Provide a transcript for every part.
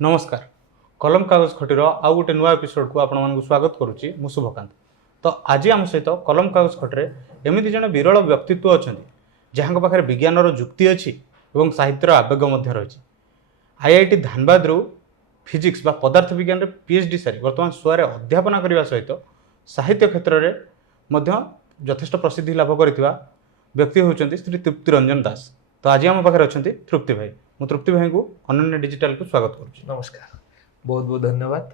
नमस्कार कलम कागज खटीर आउ गोटे नुआ एपिसोड को आपण स्वागत करुच्ची मु शुभकांत। तो आज आम सहित कलम कागज खटीरे एमती जन विरल व्यक्तित्व अच्छा जहाँ पाखे विज्ञानर जुक्ति अच्छी और साहित्यर आवेग रही। आईआईटी धानबाद फिजिक्स बा पदार्थ विज्ञान रे पीएचडी सारी वर्तमान स्वरे अध्यापना करने सहित साहित्य क्षेत्र में यथेष्ट प्रसिद्धि लाभ कर व्यक्ति होती श्री तृप्ति रंजन दास। तो आज आम पाखे अच्छा तृप्ति भाई। मु तृप्ति भाई को अनन्या डिजिटल को स्वागत करुच्ची। नमस्कार, बहुत बहुत धन्यवाद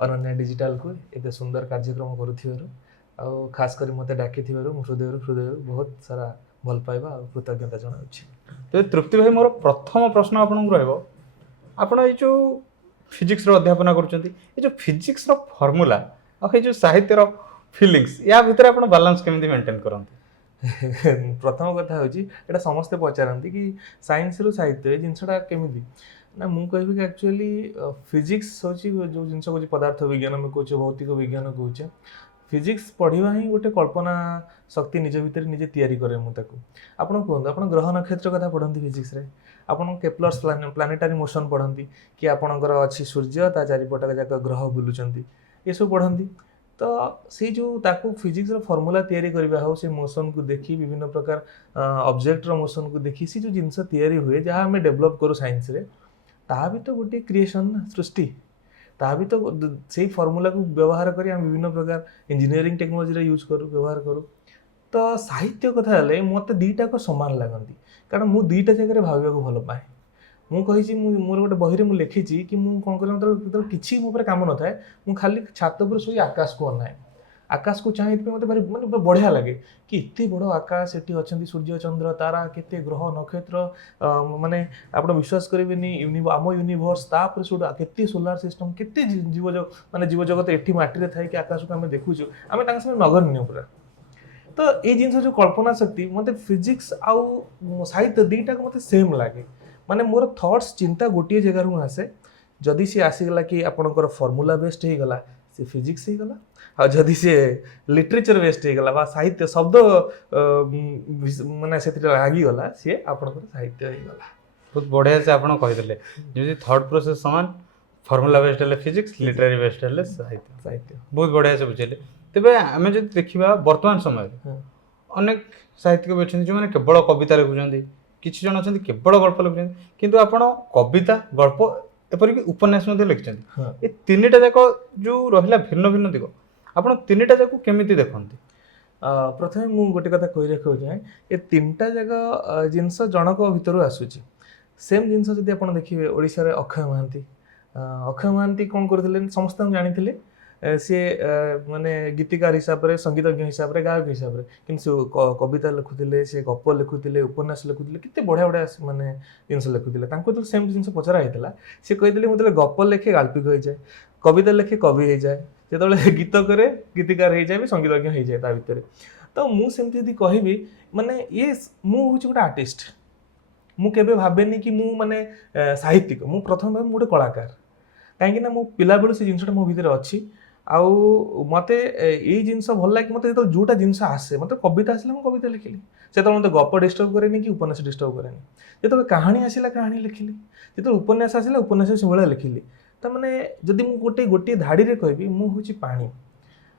अनन्या डिजिटल को एते सुंदर कार्यक्रम करूथिबारु खास करी मते डाकी थिबारु हृदय बहुत सारा भल पाइबा और कृतज्ञता जनाउछि। तो तृप्ति भाई मोर प्रथम प्रश्न आपनकु रहबो, आपण ए जो फिजिक्स रो अध्यापना करूचंती ए जो फिजिक्स रो फार्मूला और ए जो साहित्य रो फीलिंग्स या भितर आपण बैलेंस केमिति मेंटेन करंती? प्रथम कथा होची एटा समस्त पचारंती कि साइंस रो साहित्य ए जिंसटा केमिति ना मु कहबी कि एक्चुअली फिजिक्स होची जो जिंस को पदार्थ विज्ञान में कहूचे भौतिक विज्ञान कहूचे फिजिक्स पढ़िबा ही गोटे कल्पना शक्ति निज भितर निजे तैयारी करे। मु ताकू आपण कहंतु आपण ग्रह नक्षत्र कथा पढ़ंती फिजिक्स रे आपण केप्लर्स प्लानेटरी मोशन पढ़ंती कि आपणकर अछि सूर्य ता चारिपटा जाक ग्रह बुलुचंती ये सब पढ़ंती। तो से जो ताकू फिजिक्स रो फार्मूला तैयारी करबा हो से मोशन को देखी विभिन्न प्रकार ऑब्जेक्ट रो मोशन को देखी से जो जिंस तैयारी हुए जहाँ हमें डेवलप करू साइंस रे ता भी तो गोटे क्रिएशन ना सृष्टि ता भी तो से फार्मूला को व्यवहार करी हम विभिन्न प्रकार इंजीनियरिंग टेक्नोलॉजी रे यूज करू व्यवहार करू। तो साहित्य कथा हेले मते दीटा को समान लागंती कारण मु दीटा जगह रे भाबिया को भल पाए। मु कहिछि मोर गोटे बही रे मु लिखिछि कि मु कोन करे मतलब किछि मो पर काम न थाए मु खाली छात पर सोई आकाश को अनाए आकाश को चाहे मते भारी माने बढ़िया लगे कि इतने बड़ आकाश एटी अछंती सूर्य चंद्र तारा केते ग्रह नक्षत्र माने आपण विश्वास करिवेनी आम यूनिवर्स तापर सुड केते सोलार सिस्टम केते जीव माने जीव जगत एठी माटी रे थाए कि आकाश को हम देखुछु हम तांग संगे नगण्य पूरा। तो ए जिंस जो कल्पना शक्ति मते फिजिक्स आउ साहित्य दीटा को मते सेम लागे माने मोर थॉट्स चिंता गोटे जगह रु आसे जदि से आसीगला कि आपणकर फॉर्मूला बेस्ड हे गला से फिजिक्स हे गला आ जदि से लिटरेचर बेस्ड हे गला बा साहित्य शब्द माने सेति लागी गला से आपणकर साहित्य हे गला। बहुत बढ़िया से आपण कहि देले जे थॉट प्रोसेस समान फार्मूला बेस्ड हेले फिजिक्स लिटरेरी बेस्ड हेले साहित्य बहुत बढ़िया से बुझेले। तबे हमें जदि देखिबा वर्तमान समय अनेक साहित्यिक भी अछन जो माने केवल कविता लिखुचंदी किछि जन अछन केवल गल्प लिखुचंदी किंतु आपण कविता गल्प एपरिक उपन्यास मध्ये लिखिचंदी ए तीनटा जाक जो रहिला भिन्न भिन्न दिगो आपण तीनटा जाक केमिति देखंती? प्रथमे मु गोटे कथा कहि रखौ जाय ए तीनटा जगह जिंस जनक भितरु आसुची सेम जिंस जदि आपण देखिबे ओडिसा रे अक्षय महांती कोन करथिले समस्त जानिथिले सी माने गीतिकार हिसाब रे संगीतज्ञ हिसाब रे गायक हिसाब रे किंतु कविता लिखुथिले से गप लिखुथिले उपन्यास लिखुथिले किते बढ़िया बढ़िया माने जिंस लिखुथिले तांको तो सेम जिंस पचरा हेतला से कहिथिले मते गप लिखे गाल्पिक होई जाय कविता लिखे कवि होई जाय जेतले गीत करे गीतिकार होई जाय भी संगीतज्ञ होई जाय ता भितरे। तो मु सेमति यदि कहिबी माने ये मु होची गोटे आर्टिस्ट मु केबे भाबेनी कि मु माने साहित्यिक मु प्रथम भाबे मु गोटे कलाकार काहेकि ना मु पिला बेलु से जिंसटा मो भितरे अछि आउ मते ए जिंस भल लागे मते जो जोटा जिंस आसे मते कविता आसला मु कविता लिखिली से तो मते गप डिस्टर्ब करेनी कि उपन्यास डिस्टर्ब करेनी जेतो कहानी आसिला कहानी लिखिली जेतो उपन्यास आसिला उपन्यास से भले लिखिली। त माने जदि मु गोटे धाड़ी रे कहबी मु होची पानी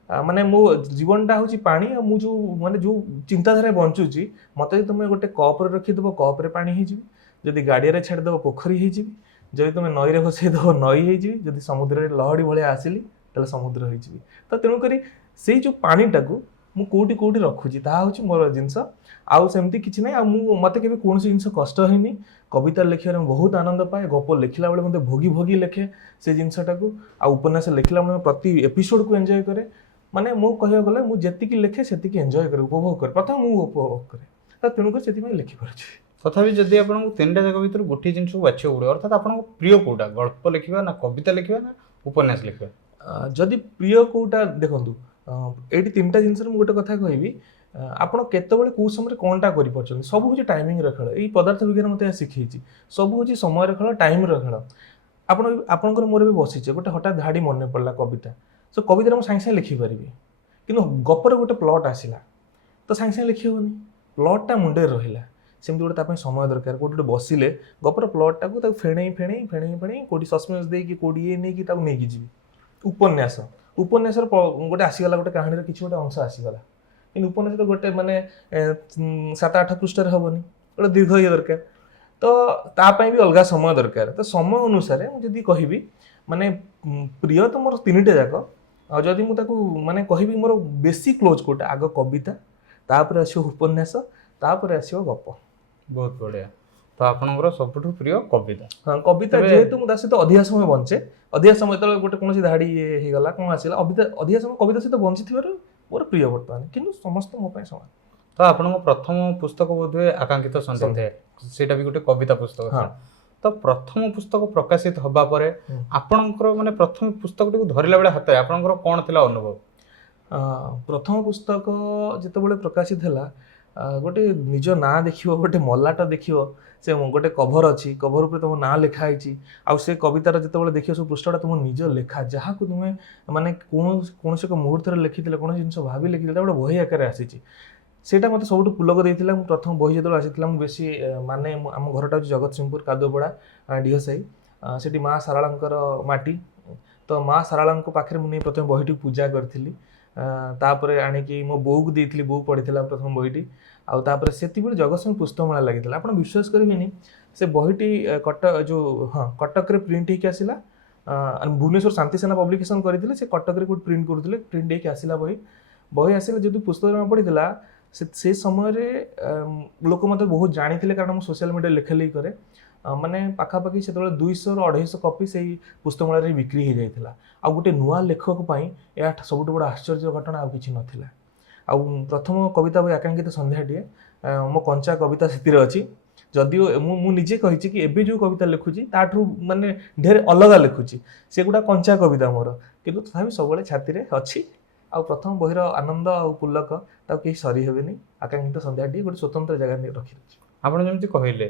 माने मो जीवनटा होची पानी आ मु जो माने जो चिंताधारा बंचुची मते तुमे गोटे कप रे रखि देबो कप रे पानी हे जिवि जदि गाडिया रे छाड़ देबो पोखरी हे जिवि जदि तुमे नई रे बसै देबो नई हे जिवि जदि समुद्र रे लहड़ी भले आसिली तले समुद्र हो जी। तो तेणु करी से जो पानीटा को मु कोटी कोटी रखुची ता होची मोर जिंस आउ सेमती किछि नै आ मु मते केबे कोनसी जिंस कष्ट हेनी कविता लिखिया रे बहुत आनंद पाए गप लिखिला बेले मते भोगी भोगी लिखे से जिंसटा को आ उपन्यास लिखिला बेले प्रति एपिसोड को एन्जॉय करे माने मो कहया गले मु जेति कि लिखे सेति कि एन्जॉय करे उपभोग करे प्रथम मु उपभोग करे त तेणु करी सेति मै लिखि परछि। तथापि जदि आपन तीनटा जगह भीतर गोटे जिंस को बाछियो पड़े अर्थात आपन प्रिय कोटा गल्प लिखिबा ना कविता लिखिबा ना उपन्यास लिखिबा जदि प्रिय कोटा देखंतु एटी तीनटा जिंस मु गोटे कथा कहबी आपण केतबेले को समय कोनटा करि परछन सब होची टाइमिंग रे खेल ए पदार्थ विज्ञान मते सिखैछि सब होची समय रे खेल टाइम रे खेल आपण आपनकर मोर भी बसिछे गोटे हठात धाडी मन पड़ला कविता सो कविता मु साइंस लिखि परिबी किंतु गपर गोटे प्लॉट आसिला तो साइंस लिखि होनी प्लॉट टा मुंडे रहिला ସେମିତି ଗୋଟେ ତା ପାଇଁ ସମୟ ଦରକାର। କୋଉଠି ଗୋଟେ ବସିଲେ ଗପର ପ୍ଲଟଟାକୁ ତାକୁ ଫେଣେଇ ଫେଣେଇ ଫେଣେଇ ଫେଣେଇ କୋଉଠି ସସ୍ପେନ୍ସ ଦେଇକି କୋଉଠି ଇଏ ନେଇକି ତାକୁ ନେଇକି ଯିବି। ଉପନ୍ୟାସର ଗୋଟେ ଆସିଗଲା, ଗୋଟେ କାହାଣୀର କିଛି ଗୋଟେ ଅଂଶ ଆସିଗଲା, କିନ୍ତୁ ଉପନ୍ୟାସ ତ ଗୋଟେ ମାନେ 7-8 ପୃଷ୍ଠାରେ ହବନି, ଗୋଟେ ଦୀର୍ଘ ଇଏ ଦରକାର। ତ ତା ପାଇଁ ବି ଅଲଗା ସମୟ ଦରକାର। ତ ସମୟ ଅନୁସାରେ ମୁଁ ଯଦି କହିବି ମାନେ ପ୍ରିୟ ତ ମୋର 3ଟା ଯାକ, ଆଉ ଯଦି ମୁଁ ତାକୁ ମାନେ କହିବି ମୋର ବେଶୀ କ୍ଲୋଜ୍ କୋଉଟା, ଆଗ କବିତା, ତାପରେ ଆସିବ ଉପନ୍ୟାସ, ତାପରେ ଆସିବ ଗପ। ବହୁତ ବଢ଼ିଆ। ତ ଆପଣଙ୍କର ସବୁଠୁ ପ୍ରିୟ କବିତା? ହଁ, କବିତା ଯେହେତୁ ମୁଁ ତା ସହିତ ଅଧିକା ସମୟ ବଞ୍ଚେ, ଅଧିକା ସମୟ ଯେତେବେଳେ ଗୋଟେ କୌଣସି ଧାଡ଼ି ହେଇଗଲା କ'ଣ ଆସିଲା, ଅଧିକା ସମୟ କବିତା ସହିତ ବଞ୍ଚିଥିବାରୁ ମୋର ପ୍ରିୟ ବର୍ତ୍ତମାନ, କିନ୍ତୁ ସମସ୍ତେ ମୋ ପାଇଁ ସମାନ। ତ ଆପଣଙ୍କ ପ୍ରଥମ ପୁସ୍ତକ ବୋଧହୁଏ ଆକାଙ୍କ୍ଷିତ ସନ୍ଧ୍ୟା ଥାଏ, ସେଇଟା ବି ଗୋଟେ କବିତା ପୁସ୍ତକ ଥିଲା। ତ ପ୍ରଥମ ପୁସ୍ତକ ପ୍ରକାଶିତ ହେବା ପରେ ଆପଣଙ୍କର ମାନେ ପ୍ରଥମ ପୁସ୍ତକଟିକୁ ଧରିଲା ବେଳେ ହାତରେ ଆପଣଙ୍କର କ'ଣ ଥିଲା ଅନୁଭବ? ପ୍ରଥମ ପୁସ୍ତକ ଯେତେବେଳେ ପ୍ରକାଶିତ ହେଲା, ଗୋଟେ ନିଜ ନାଁ ଦେଖିବ, ଗୋଟେ ମଲାଟ ଦେଖିବ, ସେ ଗୋଟେ କଭର ଅଛି, କଭର ଉପରେ ତୁମ ନାଁ ଲେଖା ହେଇଛି, ଆଉ ସେ କବିତାର ଯେତେବେଳେ ଦେଖିବ ସବୁ ପୃଷ୍ଠାଟା ତୁମ ନିଜ ଲେଖା, ଯାହାକୁ ତୁମେ ମାନେ କୌଣସି ଏକ ମୁହୂର୍ତ୍ତରେ ଲେଖିଥିଲେ, କୌଣସି ଜିନିଷ ଭାବି ଲେଖିଥିଲେ, ଗୋଟେ ବହି ଆକାରରେ ଆସିଛି, ସେଇଟା ମୋତେ ସବୁଠୁ ପୁଲକ ଦେଇଥିଲା। ମୁଁ ପ୍ରଥମ ବହି ଯେତେବେଳେ ଆସିଥିଲା, ମୁଁ ବେଶୀ ମାନେ ଆମ ଘରଟା ହେଉଛି ଜଗତସିଂହପୁର କାଦୁଅପଡ଼ା ଡିହ ସାହି, ସେଠି ମା ଶାରଳାଙ୍କର ମାଟି। ତ ମା ଶାରଳାଙ୍କ ପାଖରେ ମୁଁ ନେଇ ପ୍ରଥମେ ବହିଟିକୁ ପୂଜା କରିଥିଲି, ତାପରେ ଆଣିକି ମୋ ବୋଉକୁ ଦେଇଥିଲି, ବୋଉ ପଢ଼ିଥିଲା ପ୍ରଥମ ବହିଟି। ଆଉ ତାପରେ ସେତିକିବେଳେ ଜଗତସିଂହ ପୁସ୍ତକ ମେଳା ଲାଗିଥିଲା। ଆପଣ ବିଶ୍ୱାସ କରିବେନି, ସେ ବହିଟି କଟକରେ ପ୍ରିଣ୍ଟ ହେଇକି ଆସିଲା। ଭୁବନେଶ୍ୱର ଶାନ୍ତିସେନା ପବ୍ଲିକେସନ୍ କରିଥିଲେ, ସେ କଟକରେ କୋଉଠି ପ୍ରିଣ୍ଟ କରୁଥିଲେ, ପ୍ରିଣ୍ଟ ହେଇକି ଆସିଲା ବହି ଆସିଲା। ଯେହେତୁ ପୁସ୍ତକ ଜଣା ପଡ଼ିଥିଲା, ସେ ସମୟରେ ଲୋକ ମୋତେ ବହୁତ ଜାଣିଥିଲେ, କାରଣ ମୁଁ ସୋସିଆଲ ମିଡ଼ିଆରେ ଲେଖାଲେଖି କରେ। ମାନେ ପାଖାପାଖି ସେତେବେଳେ 200ରୁ 250 କପି ସେଇ ପୁସ୍ତକମେଳାରେ ବିକ୍ରି ହେଇଯାଇଥିଲା। ଆଉ ଗୋଟେ ନୂଆ ଲେଖକ ପାଇଁ ଏହା ସବୁଠୁ ବଡ଼ ଆଶ୍ଚର୍ଯ୍ୟ ଘଟଣା ଆଉ କିଛି ନଥିଲା। ଆଉ ପ୍ରଥମ କବିତା ବହି ଆକାଙ୍କ୍ଷିତ ସନ୍ଧ୍ୟାଟିଏ, ମୋ କଞ୍ଚା କବିତା ସେଥିରେ ଅଛି। ଯଦିଓ ମୁଁ ନିଜେ କହିଛି କି ଏବେ ଯେଉଁ କବିତା ଲେଖୁଛି ତାଠୁ ମାନେ ଢେର ଅଲଗା ଲେଖୁଛି, ସେଗୁଡ଼ା କଞ୍ଚା କବିତା ମୋର, କିନ୍ତୁ ତଥାପି ସବୁବେଳେ ଛାତିରେ ଅଛି। ଆଉ ପ୍ରଥମ ବହିର ଆନନ୍ଦ ଆଉ ପୁଲକ ତାକୁ କେହି ସରି ହେବେନି। ଆକାଙ୍କ୍ଷିତ ସନ୍ଧ୍ୟାଟିଏ ଗୋଟେ ସ୍ୱତନ୍ତ୍ର ଜାଗା ନେଇ ରଖିଛି। ଆପଣ ଯେମିତି କହିଲେ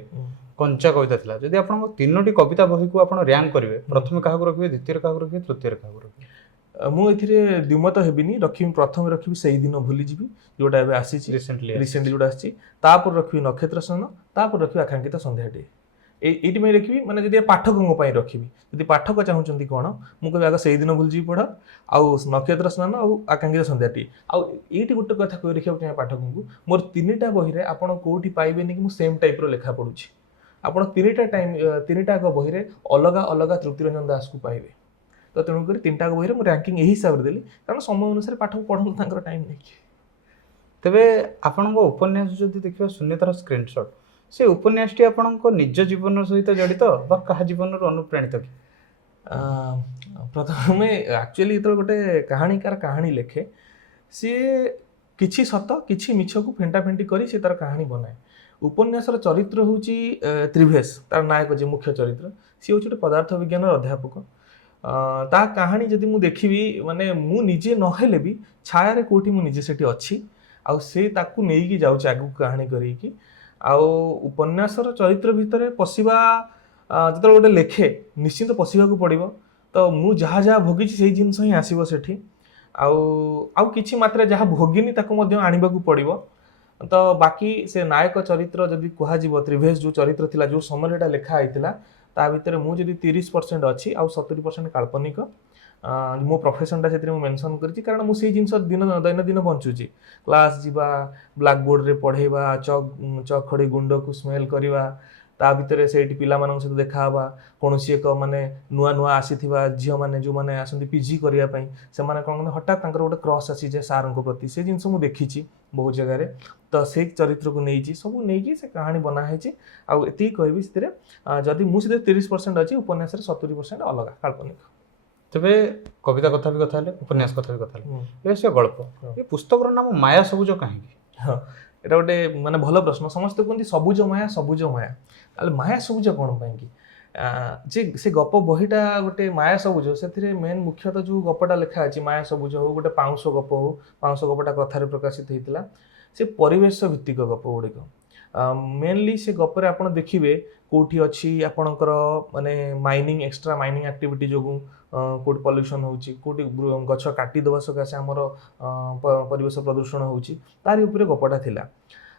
କଞ୍ଚା କବିତା ଥିଲା, ଯଦି ଆପଣଙ୍କ 3ଟି କବିତା ବହିକୁ ଆପଣ ର୍ୟାଙ୍କ କରିବେ, ପ୍ରଥମେ କାହାକୁ ରଖିବେ, ଦ୍ୱିତୀୟରେ କାହାକୁ ରଖିବେ, ତୃତୀୟରେ କାହାକୁ ରଖିବେ? ମୁଁ ଏଥିରେ ଦ୍ୱିମତ ହେବିନି, ପ୍ରଥମେ ରଖିବି ସେଇଦିନ ଭୁଲିଯିବି, ଯୋଉଟା ଏବେ ଆସିଛି ରିସେଣ୍ଟଲି ଯୋଉଟା ଆସିଛି। ତାପରେ ରଖିବି ନକ୍ଷତ୍ର ସ୍ନାନ, ତାପରେ ରଖିବି ଆକାଙ୍କ୍ଷିତ ସନ୍ଧ୍ୟାଟିଏ। ଏଇଥିପାଇଁ ରଖିବି, ମାନେ ଯଦି ପାଠକଙ୍କ ପାଇଁ ରଖିବି, ଯଦି ପାଠକ ଚାହୁଁଛନ୍ତି କ'ଣ, ମୁଁ କହିବି ଆଗ ସେଇଦିନ ଭୁଲିଯିବି ପଢ଼, ଆଉ ନକ୍ଷତ୍ର ସ୍ନାନ, ଆଉ ଆକାଙ୍କ୍ଷିତ ସନ୍ଧ୍ୟାଟିଏ। ଆଉ ଏଇଠି ଗୋଟେ କଥା କହି ରଖିବାକୁ ଚାହେଁ ପାଠକଙ୍କୁ, ମୋର 3ଟା ବହିରେ ଆପଣ କୋଉଠି ପାଇବେନି କି ମୁଁ ସେମ୍ ଟାଇପ୍ର ଲେଖା ପଢ଼ୁଛି। ଆପଣ 3ଟାଙ୍କ ବହିରେ ଅଲଗା ଅଲଗା ତୃପ୍ତିରଞ୍ଜନ ଦାସକୁ ପାଇବେ। ତ ତେଣୁକରି 3ଟାଙ୍କ ବହିରେ ମୁଁ ର୍ୟାଙ୍କିଂ ଏହି ହିସାବରେ ଦେଲି, କାରଣ ସମୟ ଅନୁସାରେ ପାଠକୁ ପଢ଼ନ୍ତୁ ତାଙ୍କର ଟାଇମ୍ ନେଇକି। ତେବେ ଆପଣଙ୍କ ଉପନ୍ୟାସ ଯଦି ଦେଖିବା ଶୂନ୍ୟତାର ସ୍କ୍ରିନଶଟ୍, ସେ ଉପନ୍ୟାସଟି ଆପଣଙ୍କ ନିଜ ଜୀବନ ସହିତ ଜଡ଼ିତ ବା କାହା ଜୀବନରୁ ଅନୁପ୍ରାଣିତ କି? ପ୍ରଥମେ ଆକ୍ଚୁଆଲି ଯେତେବେଳେ ଗୋଟେ କାହାଣୀକାର କାହାଣୀ ଲେଖେ, ସିଏ କିଛି ସତ କିଛି ମିଛକୁ ଫେଣ୍ଟାଫେଣ୍ଟି କରି ସେ ତାର କାହାଣୀ ବନାଏ। ଉପନ୍ୟାସର ଚରିତ୍ର ହେଉଛି ତ୍ରିଭେଶ, ତାର ନାୟକ ଯେ ମୁଖ୍ୟ ଚରିତ୍ର, ସିଏ ହେଉଛି ଗୋଟେ ପଦାର୍ଥ ବିଜ୍ଞାନର ଅଧ୍ୟାପକ। ତା କାହାଣୀ ଯଦି ମୁଁ ଦେଖିବି, ମାନେ ମୁଁ ନିଜେ ନହେଲେ ବି ଛାୟାରେ କୋଉଠି ମୁଁ ନିଜେ ସେଠି ଅଛି, ଆଉ ସେ ତାକୁ ନେଇକି ଯାଉଛି ଆଗକୁ କାହାଣୀ କରିକି। ଆଉ ଉପନ୍ୟାସର ଚରିତ୍ର ଭିତରେ ପଶିବା, ଯେତେବେଳେ ଗୋଟେ ଲେଖେ ନିଶ୍ଚିନ୍ତ ପଶିବାକୁ ପଡ଼ିବ। ତ ମୁଁ ଯାହା ଯାହା ଭୋଗିଛି ସେଇ ଜିନିଷ ହିଁ ଆସିବ ସେଠି, ଆଉ କିଛି ମାତ୍ରାରେ ଯାହା ଭୋଗିନି ତାକୁ ମଧ୍ୟ ଆଣିବାକୁ ପଡ଼ିବ। ତ ବାକି ସେ ନାୟକ ଚରିତ୍ର ଯଦି କୁହାଯିବ, ତ୍ରିଭେଶ ଯେଉଁ ଚରିତ୍ର ଥିଲା, ଯେଉଁ ସମୟରେ ଏଟା ଲେଖା ହେଇଥିଲା, ତା ଭିତରେ ମୁଁ ଯଦି 30% ଅଛି, ଆଉ 70% କାଳ୍ପନିକ। ମୋ ପ୍ରଫେସନଟା ସେଥିରେ ମୁଁ ମେନସନ୍ କରିଛି, କାରଣ ମୁଁ ସେଇ ଜିନିଷ ଦୈନନ୍ଦିନ ବଞ୍ଚୁଛି। କ୍ଲାସ୍ ଯିବା, ବ୍ଲାକବୋର୍ଡ଼ରେ ପଢ଼େଇବା, ଚକ୍ ଖଡ଼ି ଗୁଣ୍ଡକୁ ସ୍ମେଲ୍ କରିବା, ତା ଭିତରେ ସେଇଠି ପିଲାମାନଙ୍କ ସହିତ ଦେଖା ହେବା, କୌଣସି ଏକ ମାନେ ନୂଆ ଆସିଥିବା ଝିଅମାନେ ଯେଉଁମାନେ ଆସନ୍ତି ପିଜି କରିବା ପାଇଁ, ସେମାନେ କ'ଣ କରନ୍ତି, ହଠାତ୍ ତାଙ୍କର ଗୋଟେ କ୍ରସ୍ ଆସିଯାଏ ସାର୍ଙ୍କ ପ୍ରତି, ସେ ଜିନିଷ ମୁଁ ଦେଖିଛି ବହୁତ ଜାଗାରେ। ତ ସେଇ ଚରିତ୍ରକୁ ନେଇଛି, ସବୁ ନେଇକି ସେ କାହାଣୀ ବନା ହେଇଛି। ଆଉ ଏତିକି କହିବି, ସେଥିରେ ଯଦି ମୁଁ ସେଥିରେ 30% ଅଛି, ଉପନ୍ୟାସରେ 70% ଅଲଗା କାଳ୍ପନିକ। ତେବେ କବିତା କଥା ବି କଥା ହେଲେ, ଉପନ୍ୟାସ କଥା ବି କଥା ହେଲେ, ଏବେ ସେ ଗଳ୍ପ, ଏ ପୁସ୍ତକର ନାମ ମାୟା ସବୁଜ କାହିଁକି? ହଁ, ଏଇଟା ଗୋଟେ ମାନେ ଭଲ ପ୍ରଶ୍ନ। ସମସ୍ତେ କୁହନ୍ତି ସବୁଜ ମାୟା, ସବୁଜ ମାୟା। ତାହେଲେ ମାୟା ସବୁଜ କ'ଣ ପାଇଁକି? ଯେ ସେ ଗପ ବହିଟା ଗୋଟେ ମାୟା ସବୁଜ, ସେଥିରେ ମେନ୍ ମୁଖ୍ୟତଃ ଯେଉଁ ଗପଟା ଲେଖା ଅଛି, ମାୟା ସବୁଜ ହଉ, ଗୋଟେ ପାଉଁଶ ଗପ ହଉ, ପାଉଁଶ ଗପଟା କଥାରେ ପ୍ରକାଶିତ ହେଇଥିଲା, ସେ ପରିବେଶ ଭିତ୍ତିକ ଗପ ଗୁଡ଼ିକ। ମେନଲି ସେ ଗପରେ ଆପଣ ଦେଖିବେ କେଉଁଠି ଅଛି ଆପଣଙ୍କର ମାନେ ଏକ୍ସଟ୍ରା ମାଇନିଂ ଆକ୍ଟିଭିଟି ଯୋଗୁଁ କେଉଁଠି ପଲ୍ୟୁସନ୍ ହେଉଛି, କେଉଁଠି ଗଛ କାଟିଦେବା ସକାଶେ ଆମର ପରିବେଶ ପ୍ରଦୂଷଣ ହେଉଛି, ତାରି ଉପରେ ଗପଟା ଥିଲା।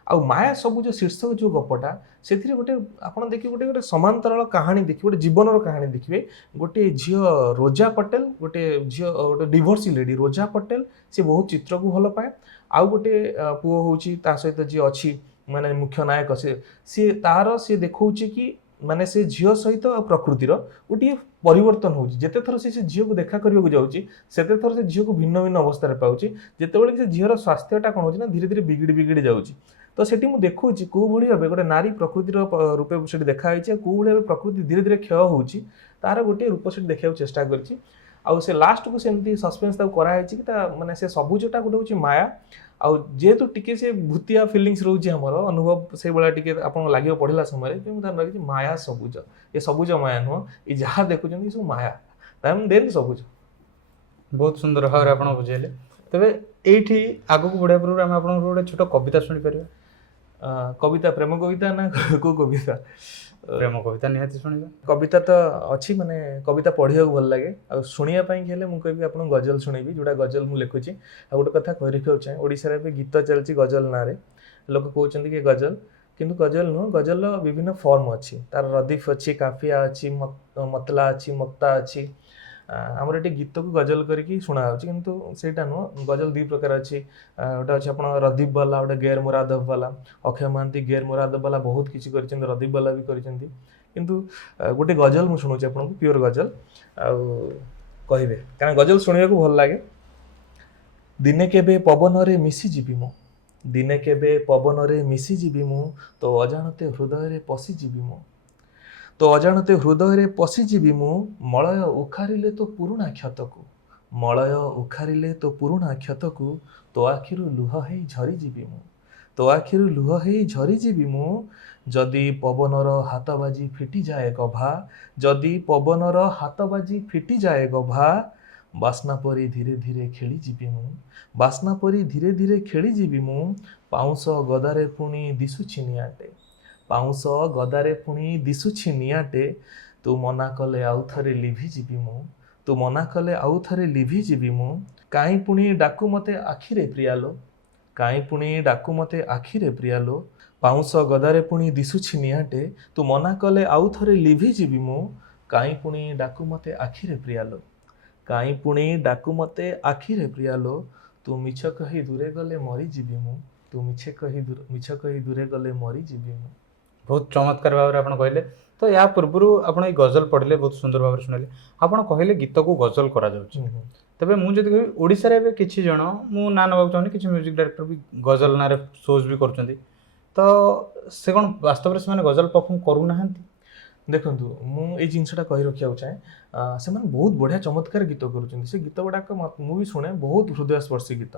ଆଉ ମାୟା ସବୁଜ ଶୀର୍ଷକ ଯୋଉ ଗପଟା ସେଥିରେ ଗୋଟେ ଆପଣ ଦେଖିବେ ଗୋଟେ ସମାନ୍ତରାଳ କାହାଣୀ ଦେଖିବେ, ଗୋଟେ ଜୀବନର କାହାଣୀ ଦେଖିବେ। ଗୋଟେ ଝିଅ ରୋଜା ପଟେଲ, ଗୋଟେ ଝିଅ ଗୋଟେ ଡିଭୋର୍ସି ଲେଡି ରୋଜା ପଟେଲ, ସେ ବହୁତ ଚିତ୍ରକୁ ଭଲ ପାଏ। ଆଉ ଗୋଟେ ପୁଅ ହଉଛି ତା ସହିତ ଯିଏ ଅଛି ମାନେ ମୁଖ୍ୟ ନାୟକ, ସିଏ ଦେଖଉଛି କି ମାନେ ସେ ଝିଅ ସହିତ ଆଉ ପ୍ରକୃତିର ଗୋଟିଏ ପରିବର୍ତ୍ତନ ହଉଛି। ଯେତେ ଥର ସେ ଝିଅକୁ ଦେଖା କରିବାକୁ ଯାଉଛି ସେତେ ଥର ସେ ଝିଅକୁ ଭିନ୍ନ ଭିନ୍ନ ଅବସ୍ଥାରେ ପାଉଛି। ଯେତେବେଳେ କି ସେ ଝିଅର ସ୍ୱାସ୍ଥ୍ୟଟା କଣ ହଉଛି ନା ଧୀରେ ଧୀରେ ବିଗିଡ଼ି ଯାଉଛି। ତ ସେଠି ମୁଁ ଦେଖୁଛି କୋଉ ଭଳି ଭାବେ ଗୋଟେ ନାରୀ ପ୍ରକୃତିର ରୂପେ ସେଠି ଦେଖା ହେଇଛି, ଆଉ କୋଉ ଭଳି ଭାବେ ପ୍ରକୃତି ଧୀରେ ଧୀରେ କ୍ଷୟ ହଉଛି ତାର ଗୋଟେ ରୂପ ସେଠି ଦେଖିବାକୁ ଚେଷ୍ଟା କରିଛି। ଆଉ ସେ ଲାଷ୍ଟକୁ ସେମିତି ସସ୍ପେନ୍ସ ତାକୁ କରାହେଇଛି କି ତା ମାନେ ସେ ସବୁଜଟା ଗୋଟେ ହଉଛି ମାୟା, ଆଉ ଯେହେତୁ ଟିକେ ସେ ଭୂତିଆ ଫିଲିଙ୍ଗସ୍ ରହୁଛି ଆମର ଅନୁଭବ ସେଇଭଳିଆ ଟିକେ ଆପଣଙ୍କୁ ଲାଗିବ ପଢିଲା ସମୟରେ, ମୁଁ ତାର ଲାଗିଛି ମାୟା ସବୁଜ। ଏ ସବୁଜ ମାୟା ନୁହଁ, ଏ ଯାହା ଦେଖୁଛନ୍ତି ସବୁ ମାୟା, ଦେନ୍ ସବୁଜ। ବହୁତ ସୁନ୍ଦର ଭାବରେ ଆପଣ ବୁଝେଇଲେ। ତେବେ ଏଇଠି ଆଗକୁ ବଢ଼ିବା ପୂର୍ବରୁ ଆମେ ଆପଣଙ୍କର ଗୋଟେ ଛୋଟ କବିତା ଶୁଣିପାରିବା? କବିତା, ପ୍ରେମ କବିତା ନା କୋଉ କବିତା? ପ୍ରେମ କବିତା ନିହାତି ଶୁଣିବା। କବିତା ତ ଅଛି, ମାନେ କବିତା ପଢିବାକୁ ଭଲ ଲାଗେ। ଆଉ ଶୁଣିବା ପାଇଁ ହେଲେ ମୁଁ କହିବି ଆପଣଙ୍କୁ ଗଜଲ ଶୁଣେଇବି, ଯୋଉଟା ଗଜଲ ମୁଁ ଲେଖୁଛି। ଆଉ ଗୋଟେ କଥା କହି ରଖିବାକୁ ଚାହେଁ, ଓଡ଼ିଶାରେ ଏବେ ଗୀତ ଚାଲିଛି ଗଜଲ ନାଁରେ। ଲୋକ କହୁଛନ୍ତି କି ଗଜଲ, କିନ୍ତୁ ଗଜଲ ନୁହଁ। ଗଜଲର ବିଭିନ୍ନ ଫର୍ମ ଅଛି, ତାର ରଦିଫ ଅଛି, କାଫିଆ ଅଛି, ମତଲା ଅଛି, ମକ୍ତା ଅଛି। ଆମର ଏଠି ଗୀତକୁ ଗଜଲ କରିକି ଶୁଣା ଯାଉଛି, କିନ୍ତୁ ସେଇଟା ନୁହଁ। ଗଜଲ ଦୁଇ ପ୍ରକାର ଅଛି। ଗୋଟେ ଅଛି ଆପଣ ରଦୀପ ବାଲା, ଗୋଟେ ଗେର ମୁରାଦବ ବାଲା। ଅକ୍ଷୟ ମହାନ୍ତି ଗେର ମୁରାଦବ ବାଲା ବହୁତ କିଛି କରିଛନ୍ତି, ରଦୀପ ବାଲା ବି କରିଛନ୍ତି। କିନ୍ତୁ ଗୋଟେ ଗଜଲ ମୁଁ ଶୁଣୁଛି ଆପଣଙ୍କୁ, ପିଓର ଗଜଲ। ଆଉ କହିବେ କାରଣ ଗଜଲ ଶୁଣିବାକୁ ଭଲ ଲାଗେ। ଦିନେ କେବେ ପବନରେ ମିଶିଯିବି ମୁଁ, ଦିନେ କେବେ ପବନରେ ମିଶିଯିବି ମୁଁ, ତୋ ଅଜାଣତେ ହୃଦୟରେ ପଶିଯିବି ମୁଁ, ତୋ ଅଜାଣତେ ହୃଦୟରେ ପଶିଯିବି ମୁଁ। ମଳୟ ଉଖାରିଲେ ତୋ ପୁରୁଣା କ୍ଷତକୁ, ମଳୟ ଉଖାରିଲେ ତୋ ପୁରୁଣା କ୍ଷତକୁ, ତୋ ଆଖିରୁ ଲୁହ ହେଇ ଝରିଯିବି ମୁଁ, ତୋ ଆଖିରୁ ଲୁହ ହେଇ ଝରିଯିବି ମୁଁ। ଯଦି ପବନର ହାତ ବାଜି ଫିଟିଯାଏ ଗଭା, ଯଦି ପବନର ହାତ ବାଜି ଫିଟିଯାଏ ଗଭା, ବାସ୍ନା ପରି ଧୀରେ ଧୀରେ ଖେଳିଯିବି ମୁଁ, ବାସ୍ନା ପରି ଧୀରେ ଧୀରେ ଖେଳିଯିବି ମୁଁ। ପାଉଁଶ ଗଦାରେ ପୁଣି ଦିଶୁଛି ନିଆଁଟେ, ପାଉଁଶ ଗଦାରେ ପୁଣି ଦିଶୁଛି ନିଆଁଟେ, ତୁ ମନା କଲେ ଆଉ ଥରେ ଲିଭିଯିବି ମୁଁ, ତୁ ମନା କଲେ ଆଉ ଥରେ ଲିଭିଯିବି ମୁଁ। କାହିଁ ପୁଣି ଡାକୁ ମତେ ଆଖିରେ ପ୍ରିୟାଲୋ, କାହିଁ ପୁଣି ଡାକୁ ମତେ ଆଖିରେ ପ୍ରିୟାଲୋ, ପାଉଁଶ ଗଦାରେ ପୁଣି ଦିଶୁଛି ନିଆଁଟେ, ତୁ ମନା କଲେ ଆଉ ଥରେ ଲିଭିଯିବି ମୁଁ। କାହିଁ ପୁଣି ଡାକୁ ମତେ ଆଖିରେ ପ୍ରିୟାଲୋ, କାହିଁ ପୁଣି ଡାକୁ ମତେ ଆଖିରେ ପ୍ରିୟାଲୋ, ତୁ ମିଛ କହି ଦୂରେ ଗଲେ ମରିଯିବି ମୁଁ, ତୁ ମିଛ କହି ଦୂରେ ଗଲେ ମରିଯିବି ମୁଁ। ବହୁତ ଚମତ୍କାର ଭାବରେ ଆପଣ କହିଲେ। ତ ୟା ପୂର୍ବରୁ ଆପଣ ଏଇ ଗଜଲ ପଢ଼ିଲେ, ବହୁତ ସୁନ୍ଦର ଭାବରେ ଶୁଣିଲେ। ଆପଣ କହିଲେ ଗୀତକୁ ଗଜଲ କରାଯାଉଛି। ତେବେ ମୁଁ ଯଦି କହିବି ଓଡ଼ିଶାରେ ଏବେ କିଛି ଜଣ, ମୁଁ ନାଁ ନେବାକୁ ଚାହୁଁନି, କିଛି ମ୍ୟୁଜିକ୍ ଡାଇରେକ୍ଟର ବି ଗଜଲ ନାଁରେ ଶୋଜ୍ ବି କରୁଛନ୍ତି। ତ ସେ କ'ଣ ବାସ୍ତବରେ ସେମାନେ ଗଜଲ ପରଫର୍ମ କରୁନାହାନ୍ତି? ଦେଖନ୍ତୁ, ମୁଁ ଏଇ ଜିନିଷଟା କହି ରଖିବାକୁ ଚାହେଁ, ସେମାନେ ବହୁତ ବଢ଼ିଆ ଚମତ୍କାର ଗୀତ କରୁଛନ୍ତି। ସେ ଗୀତ ଗୁଡ଼ାକ ମୁଁ ବି ଶୁଣେ, ବହୁତ ହୃଦୟସ୍ପର୍ଶୀ ଗୀତ।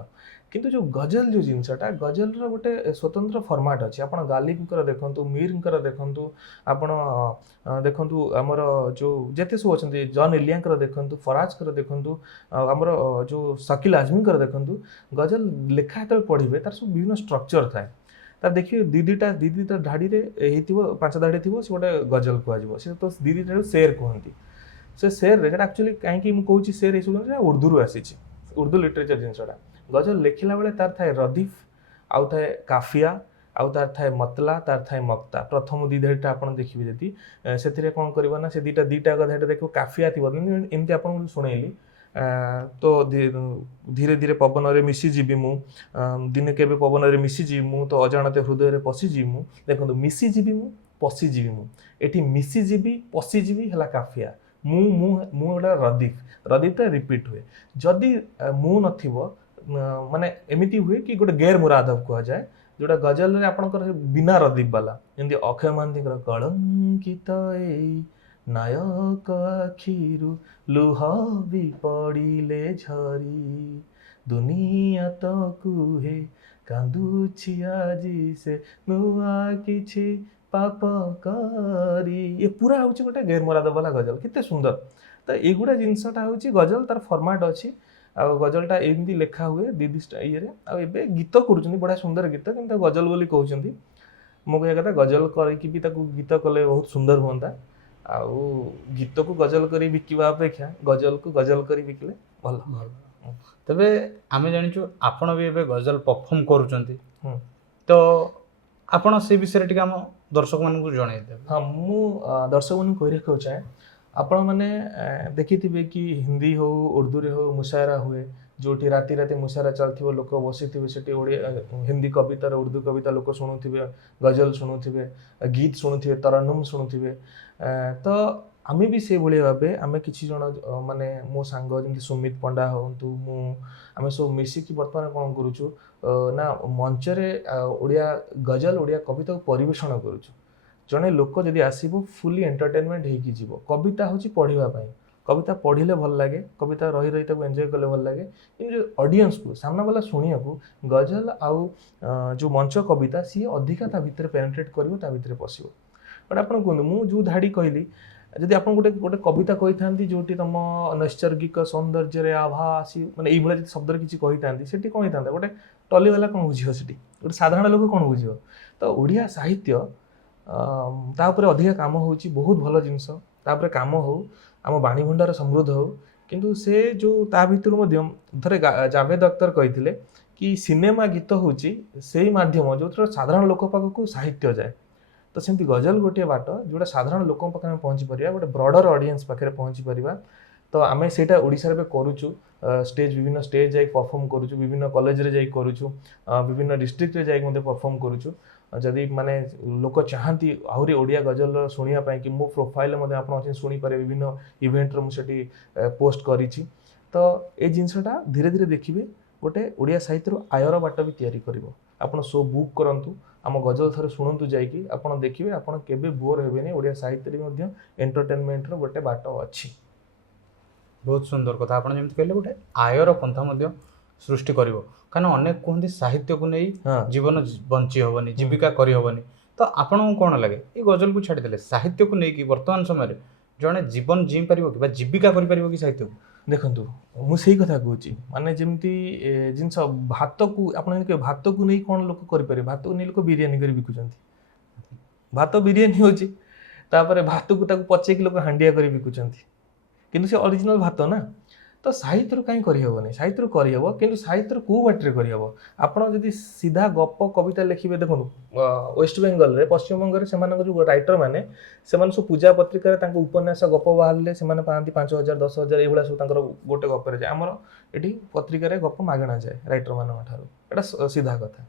କିନ୍ତୁ ଯେଉଁ ଗଜଲ ଯେଉଁ ଜିନିଷଟା, ଗଜଲର ଗୋଟେ ସ୍ୱତନ୍ତ୍ର ଫର୍ମାଟ୍ ଅଛି। ଆପଣ ଗାଲିବଙ୍କର ଦେଖନ୍ତୁ, ମୀରଙ୍କର ଦେଖନ୍ତୁ, ଆପଣ ଦେଖନ୍ତୁ ଆମର ଯେଉଁ ଯେତେ ସବୁ ଅଛନ୍ତି, ଜନ୍ ଏଲିଆଙ୍କର ଦେଖନ୍ତୁ, ଫରାଜଙ୍କର ଦେଖନ୍ତୁ, ଆମର ଯେଉଁ ସକିଲ ଆଜମୀଙ୍କର ଦେଖନ୍ତୁ। ଗଜଲ ଲେଖା ଯେତେବେଳେ ପଢ଼ିବେ ତାର ସବୁ ବିଭିନ୍ନ ଷ୍ଟ୍ରକ୍ଚର ଥାଏ। ତାର ଦେଖିବେ ଦିଟା ଧାଡ଼ିରେ ହେଇଥିବ, 5 ଧାଡ଼ି ଥିବ, ସେ ଗୋଟେ ଗଜଲ କୁହାଯିବ। ସେ ତ ଦିଟାକୁ ସେର୍ କୁହନ୍ତି। ସେ ସେର୍ରେ ସେଇଟା ଆକ୍ଚୁଆଲି କାହିଁକି ମୁଁ କହୁଛି ସେର୍ ଏସବୁ ଜିନିଷ, ଉର୍ଦ୍ଦୁରୁ ଆସିଛି, ଉର୍ଦ୍ଦୁ ଲିଟରେଚର ଜିନିଷଟା। ଗଜଲ ଲେଖିଲା ବେଳେ ତାର ଥାଏ ରଦିଫ, ଆଉ ଥାଏ କାଫିଆ, ଆଉ ତାର ଥାଏ ମତଲା, ତାର ଥାଏ ମକ୍ତା। ପ୍ରଥମ 2 ଧାଡ଼ିଟା ଆପଣ ଦେଖିବେ ଯଦି, ସେଥିରେ କ'ଣ କରିବ ନା, ସେ ଦିଟା ଧାଡ଼ିରେ ଦେଖିବ କାଫିଆ ଥିବ। ଏମିତି ଆପଣଙ୍କୁ ଶୁଣେଇଲି, ତ ଧୀରେ ଧୀରେ ପବନରେ ମିଶିଯିବି ମୁଁ, ଦିନେ କେବେ ପବନରେ ମିଶିଯିବି ମୁଁ, ତ ଅଜାଣତେ ହୃଦୟରେ ପଶିଯିବି ମୁଁ। ଦେଖନ୍ତୁ, ମିଶିଯିବି ମୁଁ, ପଶିଯିବି ମୁଁ। ଏଠି ମିଶିଯିବି, ପଶିଯିବି ହେଲା କାଫିଆ। ମୁଁ ଗୋଟେ ରଦିଫଟା ରିପିଟ୍ ହୁଏ। ଯଦି ମୁଁ ନଥିବ, ମାନେ ଏମିତି ହୁଏ କି ଗୋଟେ ଗେର ମୁରାଦବ କୁହାଯାଏ, ଯୋଉଟା ଗଜଲରେ ଆପଣଙ୍କର ବିନା ରଦିଫ ବାଲା। ଯେମିତି ଅକ୍ଷୟ ମହାନ୍ତିଙ୍କର କଳଙ୍କିତ ଏଇ ନାୟକ ଆଖିରୁ ଲୁହ ବି ପଡ଼ିଲେ ଝରି, ଦୁନିଆ ତ କୁହେ କାନ୍ଦୁଛି ଆଜି ସେ ନୂଆ କିଛି ପାପ କରି। ଏ ପୁରା ହେଉଛି ଗୋଟେ ଗେର ମୁରାଦବ ବାଲା ଗଜଲ। କେତେ ସୁନ୍ଦର! ତ ଏଇଗୁଡ଼ା ଜିନିଷଟା ହେଉଛି ଗଜଲ, ତାର ଫର୍ମାଟ୍ ଅଛି। ଆଉ ଗଜଲଟା ଏମିତି ଲେଖା ହୁଏ ଦିଟା ଇଏରେ। ଆଉ ଏବେ ଗୀତ କରୁଛନ୍ତି, ବଢ଼ିଆ ସୁନ୍ଦର ଗୀତ, କିନ୍ତୁ ତାକୁ ଗଜଲ ବୋଲି କହୁଛନ୍ତି। ମୁଁ କହିବା କଥା, ଗଜଲ କରିକି ବି ତାକୁ ଗୀତ କଲେ ବହୁତ ସୁନ୍ଦର ହୁଅନ୍ତା। ଆଉ ଗୀତକୁ ଗଜଲ କରି ବିକିବା ଅପେକ୍ଷା ଗଜଲକୁ ଗଜଲ କରି ବିକିଲେ ଭଲ। ତେବେ ଆମେ ଜାଣିଛୁ ଆପଣ ବି ଏବେ ଗଜଲ ପରଫର୍ମ କରୁଛନ୍ତି। ହୁଁ। ତ ଆପଣ ସେ ବିଷୟରେ ଟିକେ ଆମ ଦର୍ଶକମାନଙ୍କୁ ଜଣାଇଦେବେ। ହଁ ମୁଁ ଦର୍ଶକମାନଙ୍କୁ କହି ରଖିବାକୁ ଚାହେଁ ଆପଣମାନେ ଦେଖିଥିବେ କି ହିନ୍ଦୀ ହଉ ଉର୍ଦ୍ଦୁରେ ହଉ ମୁସାୟରା ହୁଏ ଯୋଉଠି ରାତି ରାତି ମୁସାୟରା ଚାଲିଥିବ ଲୋକ ବସିଥିବେ ସେଠି ଓଡ଼ିଆ ହିନ୍ଦୀ କବିତାର ଉର୍ଦ୍ଦୁ କବିତା ଲୋକ ଶୁଣୁଥିବେ ଗଜଲ ଶୁଣୁଥିବେ ଗୀତ ଶୁଣୁଥିବେ ତରନ୍ନୁମ ଶୁଣୁଥିବେ ତ ଆମେ ବି ସେଇଭଳି ଭାବେ ଆମେ କିଛି ଜଣ ମାନେ ମୋ ସାଙ୍ଗ ଯେମିତି ସୁମିତ ପଣ୍ଡା ହୁଅନ୍ତୁ ମୁଁ ଆମେ ସବୁ ମିଶିକି ବର୍ତ୍ତମାନ କ'ଣ କରୁଛୁ ନା ମଞ୍ଚରେ ଓଡ଼ିଆ ଗଜଲ ଓଡ଼ିଆ କବିତାକୁ ପରିବେଷଣ କରୁଛୁ। ଜଣେ ଲୋକ ଯଦି ଆସିବ ଫୁଲି ଏଣ୍ଟରଟେନମେଣ୍ଟ ହେଇକି ଯିବ। କବିତା ହେଉଛି ପଢ଼ିବା ପାଇଁ, କବିତା ପଢ଼ିଲେ ଭଲ ଲାଗେ, କବିତା ରହି ରହି ତାକୁ ଏନ୍ଜୟ କଲେ ଭଲ ଲାଗେ। କିନ୍ତୁ ଅଡ଼ିଏନ୍ସକୁ ସାମ୍ନାବାଲା ଶୁଣିବାକୁ ଗଜଲ ଆଉ ଯେଉଁ ମଞ୍ଚ କବିତା ସିଏ ଅଧିକା ତା ଭିତରେ ପେନେଟ୍ରେଟ୍ କରିବ, ତା ଭିତରେ ପଶିବ। ବଟ୍ ଆପଣ କୁହନ୍ତୁ ମୁଁ ଯେଉଁ ଧାଡ଼ି କହିଲି ଯଦି ଆପଣ ଗୋଟେ କବିତା କହିଥାନ୍ତି ଯେଉଁଠି ତମ ନୈସର୍ଗିକ ସୌନ୍ଦର୍ଯ୍ୟରେ ଆଭା ଆସି ମାନେ ଏଇଭଳିଆ ଯଦି ଶବ୍ଦରେ କିଛି କହିଥାନ୍ତି ସେଠି କ'ଣ ହେଇଥାନ୍ତା ଗୋଟେ ଟଲିବାଲା କ'ଣ ବୁଝିବ, ସେଠି ଗୋଟେ ସାଧାରଣ ଲୋକ କ'ଣ ବୁଝିବ। ତ ଓଡ଼ିଆ ସାହିତ୍ୟ ତା ଉପରେ ଅଧିକା କାମ ହେଉଛି, ବହୁତ ଭଲ ଜିନିଷ ତାପରେ କାମ ହଉ, ଆମ ବାଣୀ ଭଣ୍ଡାର ସମୃଦ୍ଧ ହଉ। କିନ୍ତୁ ସେ ଯେଉଁ ତା ଭିତରୁ ମଧ୍ୟ ଥରେ ଜାଭେଦ ଅଖତର କହିଥିଲେ କି ସିନେମା ଗୀତ ହେଉଛି ସେଇ ମାଧ୍ୟମ ଯେଉଁଥିରେ ସାଧାରଣ ଲୋକ ପାଖକୁ ସାହିତ୍ୟ ଯାଏ। ତ ସେମିତି ଗଜଲ ଗୋଟିଏ ବାଟ ଯେଉଁଟା ସାଧାରଣ ଲୋକଙ୍କ ପାଖରେ ଆମେ ପହଞ୍ଚି ପାରିବା, ଗୋଟେ ବ୍ରଡର ଅଡ଼ିଏନ୍ସ ପାଖରେ ପହଞ୍ଚି ପାରିବା। ତ ଆମେ ସେଇଟା ଓଡ଼ିଶାରେ ଏବେ କରୁଛୁ, ଷ୍ଟେଜ୍ ବିଭିନ୍ନ ଷ୍ଟେଜ୍ ଯାଇକି ପରଫର୍ମ କରୁଛୁ, ବିଭିନ୍ନ କଲେଜରେ ଯାଇକି କରୁଛୁ, ବିଭିନ୍ନ ଡିଷ୍ଟ୍ରିକ୍ଟରେ ଯାଇକି ମଧ୍ୟ ପରଫର୍ମ କରୁଛୁ। ଯଦି ମାନେ ଲୋକ ଚାହାନ୍ତି ଆହୁରି ଓଡ଼ିଆ ଗଜଲ ଶୁଣିବା ପାଇଁ କି ମୋ ପ୍ରୋଫାଇଲରେ ମଧ୍ୟ ଆପଣ ଅଛନ୍ତି ଶୁଣିପାରିବେ, ବିଭିନ୍ନ ଇଭେଣ୍ଟରେ ମୁଁ ସେଠି ପୋଷ୍ଟ କରିଛି। ତ ଏ ଜିନିଷଟା ଧୀରେ ଧୀରେ ଦେଖିବେ ଗୋଟେ ଓଡ଼ିଆ ସାହିତ୍ୟରୁ ଆୟର ବାଟ ବି ତିଆରି କରିବ। ଆପଣ ସୋ ବୁକ୍ କରନ୍ତୁ, ଆମ ଗଜଲ ଥରେ ଶୁଣନ୍ତୁ ଯାଇକି, ଆପଣ ଦେଖିବେ ଆପଣ କେବେ ବୋର୍ ହେବେନି। ଓଡ଼ିଆ ସାହିତ୍ୟରେ ମଧ୍ୟ ଏଣ୍ଟରଟେନମେଣ୍ଟର ଗୋଟେ ବାଟ ଅଛି। ବହୁତ ସୁନ୍ଦର କଥା ଆପଣ ଯେମିତି କହିଲେ ଗୋଟେ ଆୟର ପନ୍ଥା ମଧ୍ୟ ସୃଷ୍ଟି କରିବ। କାରଣ ଅନେକ କୁହନ୍ତି ସାହିତ୍ୟକୁ ନେଇ ଜୀବନ ବଞ୍ଚି ହେବନି, ଜୀବିକା କରିହେବନି। ତ ଆପଣଙ୍କୁ କ'ଣ ଲାଗେ ଏଇ ଗଜଲକୁ ଛାଡ଼ିଦେଲେ ସାହିତ୍ୟକୁ ନେଇକି ବର୍ତ୍ତମାନ ସମୟରେ ଜଣେ ଜୀବନ ଜିଇଁ ପାରିବ କି ବା ଜୀବିକା କରିପାରିବ କି ସାହିତ୍ୟକୁ? ଦେଖନ୍ତୁ ମୁଁ ସେଇ କଥା କହୁଛି, ମାନେ ଯେମିତି ଜିନିଷ ଭାତକୁ ଆପଣ ଯେମିତି ଭାତକୁ ନେଇ କ'ଣ ଲୋକ କରିପାରିବେ, ଭାତକୁ ନେଇ ଲୋକ ବିରିୟାନୀ କରି ବିକୁଛନ୍ତି। ଭାତ ବିରିୟାନୀ ହେଉଛି, ତାପରେ ଭାତକୁ ତାକୁ ପଚେଇକି ଲୋକ ହାଣ୍ଡିଆ କରି ବିକୁଛନ୍ତି, କିନ୍ତୁ ସେ ଅରିଜିନାଲ ଭାତ ନା। ତ ସାହିତ୍ୟରୁ କାହିଁ କରିହେବନି, ସାହିତ୍ୟରୁ କରିହେବ, କିନ୍ତୁ ସାହିତ୍ୟରୁ କେଉଁ ବାଟରେ କରିହେବ। ଆପଣ ଯଦି ସିଧା ଗପ କବିତା ଲେଖିବେ, ଦେଖନ୍ତୁ ୱେଷ୍ଟବେଙ୍ଗଲରେ ପଶ୍ଚିମବଙ୍ଗରେ ସେମାନଙ୍କ ଯେଉଁ ରାଇଟର ମାନେ ସେମାନେ ସବୁ ପୂଜା ପତ୍ରିକାରେ ତାଙ୍କ ଉପନ୍ୟାସ ଗପ ବାହାରିଲେ ସେମାନେ ପାଆନ୍ତି 5,000 10,000 ଏଇଭଳିଆ ସବୁ ତାଙ୍କର ଗୋଟେ ଗପରେ ଯାଏ। ଆମର ଏଠି ପତ୍ରିକାରେ ଗପ ମାଗଣା ଯାଏ ରାଇଟରମାନଙ୍କ ଠାରୁ, ଏଇଟା ସିଧା କଥା।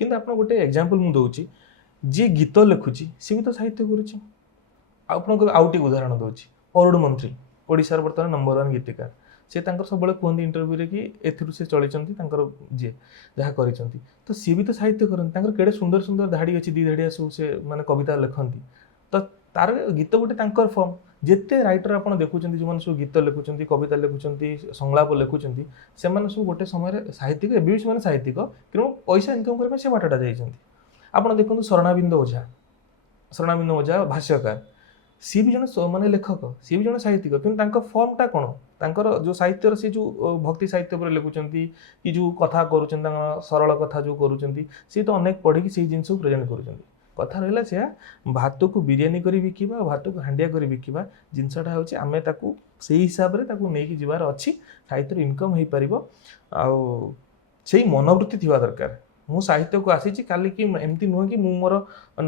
କିନ୍ତୁ ଆପଣ ଗୋଟେ ଏକ୍ଜାମ୍ପଲ୍ ମୁଁ ଦେଉଛି, ଯିଏ ଗୀତ ଲେଖୁଛି ସିଏ ବି ତ ସାହିତ୍ୟ କରୁଛି। ଆପଣଙ୍କୁ ଆଉ ଟିକେ ଉଦାହରଣ ଦେଉଛି, ଅରୁଣ ମନ୍ତ୍ରୀ ଓଡ଼ିଶାର ବର୍ତ୍ତମାନ ନମ୍ବର 1 ଗୀତିକାର। ସେ ତାଙ୍କର ସବୁବେଳେ କୁହନ୍ତି ଇଣ୍ଟରଭ୍ୟୁରେ କି ଏଥିରୁ ସେ ଚଳିଛନ୍ତି, ତାଙ୍କର ଯିଏ ଯାହା କରିଛନ୍ତି। ତ ସିଏ ବି ତ ସାହିତ୍ୟ କରନ୍ତି, ତାଙ୍କର କେଡ଼େ ସୁନ୍ଦର ସୁନ୍ଦର ଧାଡ଼ି ଅଛି, 2 ଧାଡ଼ିଆ ସବୁ ସେ ମାନେ କବିତା ଲେଖନ୍ତି। ତ ତାର ଗୀତ ଗୋଟେ ତାଙ୍କର ଫର୍ମ। ଯେତେ ରାଇଟର ଆପଣ ଦେଖୁଛନ୍ତି ଯେଉଁମାନେ ସବୁ ଗୀତ ଲେଖୁଛନ୍ତି, କବିତା ଲେଖୁଛନ୍ତି, ସଂଳାପ ଲେଖୁଛନ୍ତି, ସେମାନେ ସବୁ ଗୋଟେ ସମୟରେ ସାହିତ୍ୟିକ, ଏବେ ବି ସେମାନେ ସାହିତ୍ୟିକ, କିନ୍ତୁ ପଇସା ଇନକମ୍ କରିବା ପାଇଁ ସେ ବାଟଟା ଯାଇଛନ୍ତି। ଆପଣ ଦେଖନ୍ତୁ ଶରଣାବିନ୍ଦ ଓଝା, ଶରଣାବିନ୍ଦ ଓଝା ଭାଷ୍ୟକାର, ସିଏ ବି ଜଣେ ମାନେ ଲେଖକ, ସିଏ ବି ଜଣେ ସାହିତ୍ୟିକ, କିନ୍ତୁ ତାଙ୍କ ଫର୍ମଟା କ'ଣ, ତାଙ୍କର ଯେଉଁ ସାହିତ୍ୟର ସେ ଯେଉଁ ଭକ୍ତି ସାହିତ୍ୟ ଉପରେ ଲେଖୁଛନ୍ତି କି ଯେଉଁ କଥା କରୁଛନ୍ତି, ତାଙ୍କ ସରଳ କଥା ଯେଉଁ କରୁଛନ୍ତି, ସିଏ ତ ଅନେକ ପଢ଼ିକି ସେଇ ଜିନିଷକୁ ପ୍ରେଜେଣ୍ଟ କରୁଛନ୍ତି। କଥା ରହିଲା ସେୟା, ଭାତକୁ ବିରିୟାନୀ କରି ବିକିବା, ଭାତକୁ ହାଣ୍ଡିଆ କରି ବିକିବା ଜିନିଷଟା ହେଉଛି ଆମେ ତାକୁ ସେଇ ହିସାବରେ ତାକୁ ନେଇକି ଯିବାର ଅଛି। ସାହିତ୍ୟରୁ ଇନକମ୍ ହେଇପାରିବ, ଆଉ ସେଇ ମନୋବୃତ୍ତି ଥିବା ଦରକାର। ମୁଁ ସାହିତ୍ୟକୁ ଆସିଛି କାଲି କି ଏମିତି ନୁହେଁ କି ମୁଁ ମୋର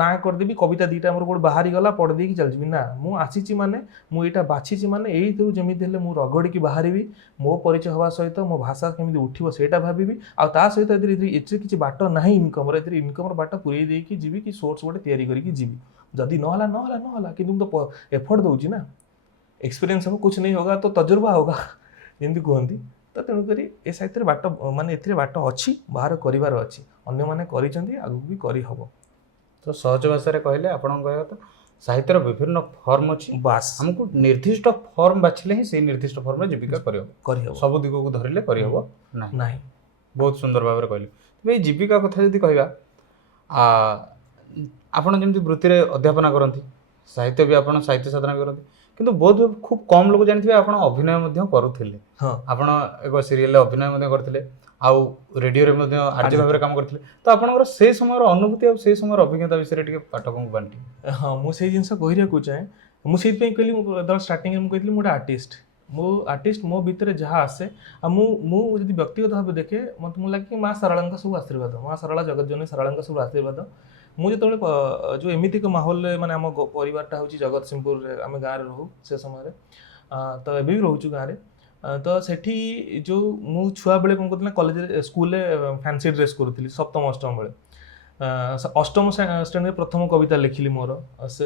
ନାଁ କରିଦେବି, କବିତା ଦୁଇଟା ଆମର ଗୋଟେ ବାହାରିଗଲା ପଢ଼ି ଦେଇକି ଚାଲିଯିବି। ନା, ମୁଁ ଆସିଛି ମାନେ ମୁଁ ଏଇଟା ବାଛିଛି ମାନେ ଏଇଥିରୁ ଯେମିତି ହେଲେ ମୁଁ ରଗଡ଼ିକି ବାହାରିବି, ମୋ ପରିଚୟ ହେବା ସହିତ ମୋ ଭାଷା କେମିତି ଉଠିବ ସେଇଟା ଭାବିବି, ଆଉ ତା ସହିତ ଏଥିରେ କିଛି ବାଟ ନାହିଁ ଇନକମ୍ର, ଏଥିରେ ଇନକମ୍ର ବାଟ ପୁରେଇ ଦେଇକି ଯିବି, କି ସୋର୍ସ ଗୋଟେ ତିଆରି କରିକି ଯିବି। ଯଦି ନହେଲା ନହେଲା ନହେଲା, କିନ୍ତୁ ମୁଁ ତ ଏଫର୍ଟ ଦେଉଛି ନା, ଏକ୍ସପିରିଏନ୍ସ ହେବ, କୁछ नहीं होगा तो तजुर्बा होगा ଯେମିତି କୁହନ୍ତି। ତ ତେଣୁକରି ଏ ସାହିତ୍ୟରେ ବାଟ ମାନେ ଏଥିରେ ବାଟ ଅଛି, ବାହାର କରିବାର ଅଛି, ଅନ୍ୟମାନେ କରିଛନ୍ତି, ଆଗକୁ ବି କରିହେବ। ତ ସହଜ ଭାଷାରେ କହିଲେ ଆପଣଙ୍କ କହିବା କଥା ସାହିତ୍ୟର ବିଭିନ୍ନ ଫର୍ମ ଅଛି, ବାସ୍ ଆମକୁ ନିର୍ଦ୍ଦିଷ୍ଟ ଫର୍ମ ବାଛିଲେ ହିଁ ସେଇ ନିର୍ଦ୍ଦିଷ୍ଟ ଫର୍ମରେ ଜୀବିକା କରିହେବ, ସବୁ ଦିଗକୁ ଧରିଲେ କରିହେବ ନାହିଁ। ବହୁତ ସୁନ୍ଦର ଭାବରେ କହିଲେ। ତେବେ ଏଇ ଜୀବିକା କଥା ଯଦି କହିବା, ଆପଣ ଯେମିତି ବୃତ୍ତିରେ ଅଧ୍ୟାପନା କରନ୍ତି, ସାହିତ୍ୟ ବି ଆପଣ ସାହିତ୍ୟ ସାଧନା ବି କରନ୍ତି, କିନ୍ତୁ ବହୁତ ଖୁବ୍ କମ୍ ଲୋକ ଜାଣିଥିବେ ଆପଣ ଅଭିନୟ ମଧ୍ୟ କରୁଥିଲେ। ଆପଣ ଏକ ସିରିଏଲରେ ଅଭିନୟ ମଧ୍ୟ କରିଥିଲେ, ଆଉ ରେଡ଼ିଓରେ ମଧ୍ୟ ଆର୍ଜେ ଭାବରେ କାମ କରିଥିଲେ। ତ ଆପଣଙ୍କର ସେ ସମୟର ଅନୁଭୂତି ଆଉ ସେ ସମୟର ଅଭିଜ୍ଞତା ବିଷୟରେ ଟିକେ ପାଠକଙ୍କୁ ବାଣ୍ଟି। ହଁ, ମୁଁ ସେଇ ଜିନିଷ କହିବାକୁ ଚାହେଁ। ମୁଁ ସେଇଥିପାଇଁ କହିଲି, ମୁଁ ଯେତେବେଳେ ଷ୍ଟାର୍ଟିଂରେ ମୁଁ କହିଥିଲି ମୁଁ ଗୋଟେ ଆର୍ଟିଷ୍ଟ, ମୋ ଭିତରେ ଯାହା ଆସେ, ଆଉ ମୁଁ ଯଦି ବ୍ୟକ୍ତିଗତ ଭାବେ ଦେଖେ, ମୋତେ ଲାଗେ କି ମା ଶାରଳାଙ୍କ ସବୁ ଆଶୀର୍ବାଦ, ମା ଶାରଳା ଜଗତଜନନୀ ଶାରଳାଙ୍କ ସବୁ ଆଶୀର୍ବାଦ ମୁଁ ଯେତେବେଳେ ଯେଉଁ ଏମିତି ଏକ ମାହୋଲରେ ମାନେ ଆମ ପରିବାରଟା ହେଉଛି ଜଗତସିଂହପୁରରେ, ଆମେ ଗାଁରେ ରହୁ ସେ ସମୟରେ, ତ ଏବେ ବି ରହୁଛୁ ଗାଁରେ। ତ ସେଠି ଯେଉଁ ମୁଁ ଛୁଆବେଳେ କ'ଣ କରୁଥିଲି ନା, କଲେଜରେ ସ୍କୁଲରେ ଫ୍ୟାନ୍ସି ଡ୍ରେସ୍ କରୁଥିଲି ସପ୍ତମ ଅଷ୍ଟମ ବେଳେ। ଅଷ୍ଟମ ଶ୍ରେଣୀରେ ପ୍ରଥମ କବିତା ଲେଖିଲି ମୋର। ସେ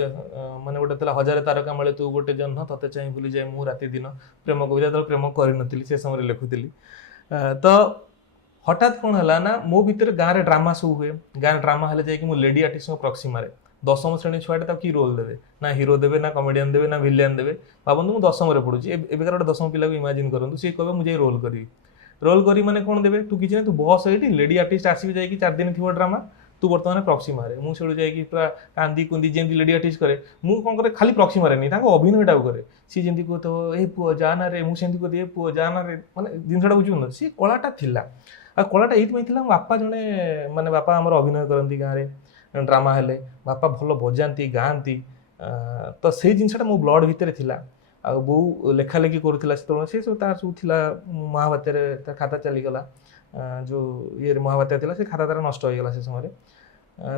ମାନେ ଗୋଟେ ଥିଲା, ହଜାରେ ତାରକା ମେଳେ ତୁ ଗୋଟେ ଜହ୍ନ, ତତେ ଚାହିଁ ଭୁଲିଯାଏ ମୁଁ ରାତି ଦିନ। ପ୍ରେମ କବିତା, ଯେତେବେଳେ ପ୍ରେମ କରିନଥିଲି ସେ ସମୟରେ ଲେଖୁଥିଲି। ତ ହଠାତ୍ କ'ଣ ହେଲା ନା, ମୋ ଭିତରେ ଗାଁରେ ଡ୍ରାମା ସବୁ ହୁଏ। ଗାଁରେ ଡ୍ରାମା ହେଲେ ଯାଇକି ମୁଁ ଲେଡି ଆର୍ଟିଷ୍ଟଙ୍କ ପ୍ରକ୍ସି ମାରେ। ଦଶମ ଶ୍ରେଣୀ ଛୁଆଟେ ତାକୁ କି ରୋଲ୍ ଦେବେ? ନା ହିରୋ ଦେବେ, ନା କମେଡ଼ିଆନ୍ ଦେବେ, ନା ଭିଲିଆନ୍ ଦେବେ। ଭାବନ୍ତୁ ମୁଁ ଦଶମରେ ପଢୁଛି। ଏବେକାର ଗୋଟେ ଦଶମ ପିଲାକୁ ଇମାଜିନ୍ କରନ୍ତୁ, ସିଏ କହିବ ମୁଁ ଯାଇ ରୋଲ୍ କରିବି। ରୋଲ୍ କରି ମାନେ କ'ଣ ଦେବେ? ତୁ କିଛି ନାହିଁ, ତୁ ବସ୍ ଏଇଠି, ଲେଡି ଆର୍ଟିଷ୍ଟ ଆସିବି ଯାଇକି 4 ଦିନ ଥିବ ଡ୍ରାମା, ତୁ ବର୍ତ୍ତମାନ ପ୍ରକ୍ସି ମାରେ। ମୁଁ ସେଠୁ ଯାଇକି ପୁରା କାନ୍ଦି କୁନ୍ଦି ଯେମିତି ଲେଡି ଆର୍ଟିଷ୍ଟ କରେ, ମୁଁ କ'ଣ କରେ, ଖାଲି ପ୍ରକ୍ସି ମାରେନି, ତାଙ୍କ ଅଭିନୟଟାକୁ କରେ। ସିଏ ଯେମିତି କହୁଥିବ ଏ ପୁଅ ଯା ନା ରେ, ମୁଁ ସେମିତି କହୁଥିବି ଏ ପୁଅ ଯା ନା ରେ, ମାନେ ଜିନିଷଟା ବୁଝିବୁନ। ସିଏ କଳାଟା ଥିଲା। ଆଉ କଳାଟା ଏଇଥିପାଇଁ ଥିଲା, ମୋ ବାପା ଜଣେ ମାନେ ବାପା ଆମର ଅଭିନୟ କରନ୍ତି ଗାଁରେ, ଡ୍ରାମା ହେଲେ ବାପା ଭଲ ବଜାନ୍ତି ଗାଆନ୍ତି। ତ ସେଇ ଜିନିଷଟା ମୋ ବ୍ଲଡ୍ ଭିତରେ ଥିଲା। ଆଉ ବୋଉ ଲେଖାଲେଖି କରୁଥିଲା ସେତେବେଳେ, ସେ ସବୁ ତାର ସବୁ ଥିଲା। ମହାବାତ୍ୟାରେ ତା ଖାତା ଚାଲିଗଲା, ଯେଉଁ ଇଏରେ ମହାବାତ୍ୟା ଥିଲା, ସେ ଖାତା ତାର ନଷ୍ଟ ହୋଇଗଲା ସେ ସମୟରେ।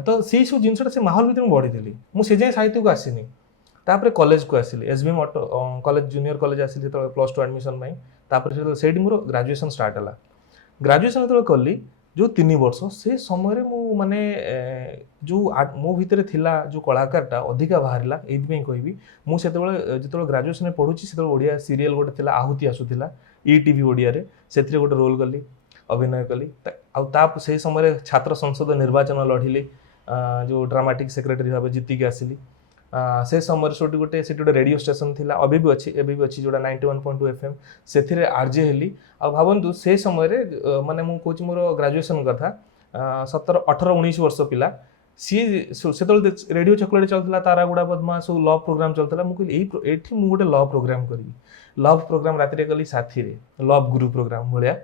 ତ ସେଇ ସବୁ ଜିନିଷଟା ସେ ମାହୋଲ ଭିତରେ ମୁଁ ବଢ଼ିଥିଲି। ମୁଁ ସେ ଯାଏଁ ସାହିତ୍ୟକୁ ଆସିନି। ତାପରେ କଲେଜକୁ ଆସିଲି, SBM କଲେଜ ଜୁନିୟର କଲେଜ ଆସିଲି ଯେତେବେଳେ +2 ଆଡ଼ମିସନ୍ ପାଇଁ। ତାପରେ ସେଇଠି ମୋର ଗ୍ରାଜୁଏସନ୍ ଷ୍ଟାର୍ଟ ହେଲା। ଗ୍ରାଜୁଏସନ୍ ଯେତେବେଳେ କଲି, ଯେଉଁ 3 ବର୍ଷ, ସେ ସମୟରେ ମୁଁ ମାନେ ଯେଉଁ ମୋ ଭିତରେ ଥିଲା ଯେଉଁ କଳାକାରଟା ଅଧିକା ବାହାରିଲା। ଏଇଥିପାଇଁ କହିବି, ମୁଁ ସେତେବେଳେ ଯେତେବେଳେ ଗ୍ରାଜୁଏସନ୍ରେ ପଢ଼ୁଛି, ସେତେବେଳେ ଓଡ଼ିଆ ସିରିଏଲ୍ ଗୋଟେ ଥିଲା ଆହୁତି ଆସୁଥିଲା ETV ଓଡ଼ିଆରେ, ସେଥିରେ ଗୋଟେ ରୋଲ୍ କଲି, ଅଭିନୟ କଲି। ଆଉ ସେଇ ସମୟରେ ଛାତ୍ର ସଂସଦ ନିର୍ବାଚନ ଲଢ଼ିଲି, ଯେଉଁ ଡ୍ରାମାଟିକ୍ ସେକ୍ରେଟାରୀ ଭାବେ ଜିତିକି ଆସିଲି। ସେ ସମୟରେ ସେଠି ଗୋଟେ ରେଡ଼ିଓ ଷ୍ଟେସନ୍ ଥିଲା, ଏବେ ବି ଅଛି, ଯେଉଁଟା 91.2 FM, ସେଥିରେ RJ ହେଲି। ଆଉ ଭାବନ୍ତୁ ସେ ସମୟରେ ମାନେ ମୁଁ କହୁଛି ମୋର ଗ୍ରାଜୁଏସନ୍ କଥା, 17, 18, 19 ବର୍ଷ ପିଲା। ସିଏ ସେତେବେଳେ ରେଡ଼ିଓ ଚକୋଲେଟ୍ ଚାଲୁଥିଲା, ତାରାଗୁଡ଼ା ପଦ୍ମା, ସବୁ ଲଭ୍ ପ୍ରୋଗ୍ରାମ୍ ଚାଲୁଥିଲା। ମୁଁ କହିଲି ଏଇଠି ମୁଁ ଗୋଟେ ଲଭ୍ ପ୍ରୋଗ୍ରାମ୍ କରିବି। ଲଭ୍ ପ୍ରୋଗ୍ରାମ୍ ରାତିରେ କଲି ସାଥିରେ, ଲଭ୍ ଗୁରୁ ପ୍ରୋଗ୍ରାମ୍ ଭଳିଆ।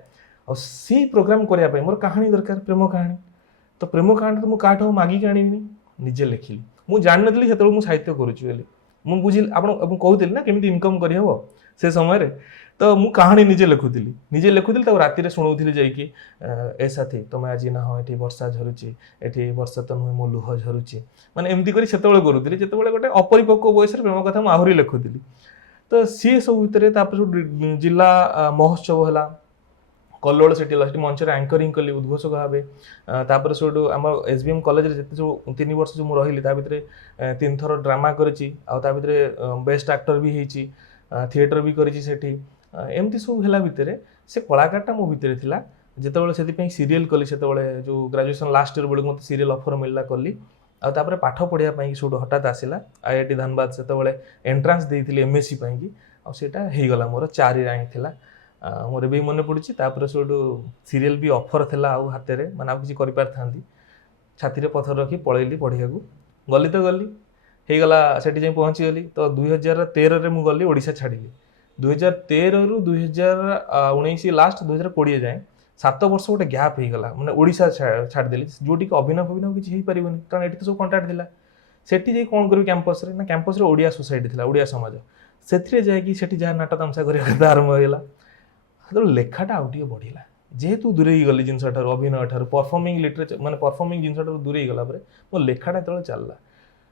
ଆଉ ସେଇ ପ୍ରୋଗ୍ରାମ୍ କରିବା ପାଇଁ ମୋର କାହାଣୀ ଦରକାର, ପ୍ରେମ କାହାଣୀ। ତ ପ୍ରେମ କାହାଣୀ ତ ମୁଁ କାହାଠୁ ମାଗିକି ଆଣିବିନି, ନିଜେ ଲେଖିଲି। ମୁଁ ଜାଣିନଥିଲି ସେତେବେଳେ ମୁଁ ସାହିତ୍ୟ କରୁଛି ବୋଲି। ମୁଁ ବୁଝିଲି, ମୁଁ କହୁଥିଲି ନା କେମିତି ଇନକମ୍ କରିହେବ ସେ ସମୟରେ। ତ ମୁଁ କାହାଣୀ ନିଜେ ଲେଖୁଥିଲି, ତାକୁ ରାତିରେ ଶୁଣଉଥିଲି ଯାଇକି, ଏ ସାଥୀ ତମେ ଆଜି ନାହ, ଏଠି ବର୍ଷା ଝରୁଛି, ଏଠି ବର୍ଷା ତ ନୁହେଁ ମୋ ଲୁହ ଝରୁଛି। ମାନେ ଏମିତି କରି ସେତେବେଳେ କରୁଥିଲି, ଯେତେବେଳେ ଗୋଟେ ଅପରିପକ୍ୱ ବୟସରେ ପ୍ରେମ କଥା ମୁଁ ଆହୁରି ଲେଖୁଥିଲି। ତ ସିଏ ସବୁ ଭିତରେ ତାପରେ ସବୁ ଜିଲ୍ଲା ମହୋତ୍ସବ ହେଲା, କଲ୍ଲୋଳ ସେଠି ହେଲା, ସେଠି ମଞ୍ଚରେ ଆଙ୍କରିଂ କଲି ଉଦ୍ଘୋଷକ ଭାବେ। ତାପରେ ସେଠୁ ଆମ SBM କଲେଜରେ ଯେତେ ସବୁ 3 ବର୍ଷ ଯେଉଁ ମୁଁ ରହିଲି, ତା ଭିତରେ 3 ଥର ଡ୍ରାମା କରିଛି। ଆଉ ତା ଭିତରେ ବେଷ୍ଟ ଆକ୍ଟର ବି ହେଇଛି, ଥିଏଟର ବି କରିଛି ସେଠି। ଏମିତି ସବୁ ହେଲା ଭିତରେ ସେ କଳାକାରଟା ମୋ ଭିତରେ ଥିଲା। ଯେତେବେଳେ ସେଥିପାଇଁ ସିରିଏଲ୍ କଲି, ସେତେବେଳେ ଯେଉଁ ଗ୍ରାଜୁଏସନ୍ ଲାଷ୍ଟ ଇୟର ବେଳକୁ ମୋତେ ସିରିଏଲ୍ ଅଫର୍ ମିଳିଲା, କଲି। ଆଉ ତାପରେ ପାଠ ପଢ଼ିବା ପାଇଁ ସେଠୁ ହଠାତ୍ ଆସିଲା IIT ଧାନବାଦ। ସେତେବେଳେ ଏଣ୍ଟ୍ରାନ୍ସ ଦେଇଥିଲି MSc ପାଇଁକି, ଆଉ ସେଇଟା ହେଇଗଲା, ମୋର 4 ରାଙ୍କ ଥିଲା। ମୋର ଏବେ ମନେ ପଡ଼ୁଛି। ତାପରେ ସେଠୁ ସିରିଏଲ୍ ବି ଅଫର୍ ଥିଲା ଆଉ ହାତରେ, ମାନେ ଆଉ କିଛି କରିପାରିଥାନ୍ତି। ଛାତିରେ ପଥର ରଖି ପଳେଇଲି ପଢ଼ିବାକୁ। ଗଲି ତ ଗଲି, ହେଇଗଲା, ସେଠି ଯାଇ ପହଞ୍ଚିଗଲି। ତ 2013ରେ ମୁଁ ଗଲି, ଓଡ଼ିଶା ଛାଡ଼ିଲି। 2013ରୁ 2019 ଲାଷ୍ଟ 2020 ଯାଏଁ 7 ବର୍ଷ ଗୋଟେ ଗ୍ୟାପ୍ ହେଇଗଲା, ମାନେ ଓଡ଼ିଶା ଛାଡ଼ିଦେଲି, ଯେଉଁଠିକି ଅଭିନୟ କିଛି ହେଇପାରିବନି, କାରଣ ଏଠି ତ ସବୁ କଣ୍ଟାକ୍ଟ ଥିଲା। ସେଠି ଯାଇ କ'ଣ କରିବି କ୍ୟାମ୍ପସ୍ରେ, ନା କ୍ୟାମ୍ପସ୍ରେ ଓଡ଼ିଆ ସୋସାଇଟି ଥିଲା, ଓଡ଼ିଆ ସମାଜ। ସେଥିରେ ଯାଇକି ସେଠି ଯାହା ନାଟ ତାମସା କରିବା କଥା ଆରମ୍ଭ ହେଇଗଲା। ସେତେବେଳେ ଲେଖାଟା ଆଉ ଟିକେ ବଢ଼ିଲା, ଯେହେତୁ ଦୂରେଇ ଗଲି ଜିନିଷ ଠାରୁ, ଅଭିନୟ ଠାରୁ, ପରଫର୍ମିଂ ଲିଟରେଚର ମାନେ ପରଫର୍ମିଂ ଜିନିଷଠାରୁ ଦୂରେଇ ଗଲା ପରେ ମୋ ଲେଖାଟା ଯେତେବେଳେ ଚାଲିଲା,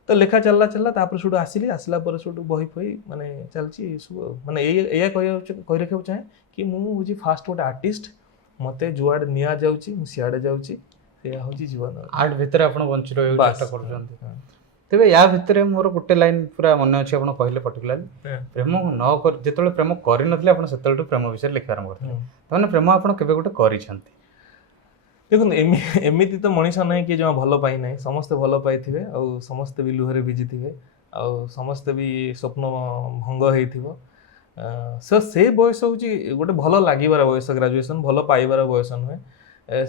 ତ ଲେଖା ଚାଲିଲା। ତାପରେ ସେଠୁ ଆସିଲା ପରେ ସେଠୁ ବହି ଫହି ମାନେ ଚାଲିଛି ଏସବୁ। ଆଉ ମାନେ ଏଇଆ କହି ରଖିବାକୁ ଚାହେଁ କି ମୁଁ ହେଉଛି ଫାଷ୍ଟ ଗୋଟେ ଆର୍ଟିଷ୍ଟ, ମୋତେ ଯୁଆଡ଼େ ନିଆଯାଉଛି ମୁଁ ସିଆଡ଼େ ଯାଉଛି, ସେଇଆ ହେଉଛି ଜୀବନ। ଆର୍ଟ ଭିତରେ ଆପଣ ବଞ୍ଚି ରହିବାକୁ ଚେଷ୍ଟା କରୁଛନ୍ତି। ହଁ। ତେବେ ୟା ଭିତରେ ମୋର ଗୋଟେ ଲାଇନ୍ ପୁରା ମନେ ଅଛି, ଆପଣ କହିଲେ ପର୍ଟିକୁଲାରଲି, ପ୍ରେମ ଯେତେବେଳେ ପ୍ରେମ କରିନଥିଲେ ଆପଣ ସେତେବେଳଠୁ ପ୍ରେମ ବିଷୟରେ ଲେଖିବା ଆରମ୍ଭ କରିଥିଲେ। ତାମାନେ ପ୍ରେମ ଆପଣ କେବେ ଗୋଟେ କରିଛନ୍ତି? ଦେଖନ୍ତୁ, ଏମିତି ତ ମଣିଷ ନାହିଁ କି ଜମା ଭଲ ପାଇନାହିଁ। ସମସ୍ତେ ଭଲ ପାଇଥିବେ, ଆଉ ସମସ୍ତେ ବି ଲୁହରେ ଭିଜିଥିବେ, ଆଉ ସମସ୍ତେ ବି ସ୍ୱପ୍ନ ଭଙ୍ଗ ହେଇଥିବ। ସେ ବୟସ ହେଉଛି ଗୋଟେ ଭଲ ଲାଗିବାର ବୟସ। ଗ୍ରାଜୁଏସନ୍ ଭଲ ପାଇବାର ବୟସ ନୁହେଁ।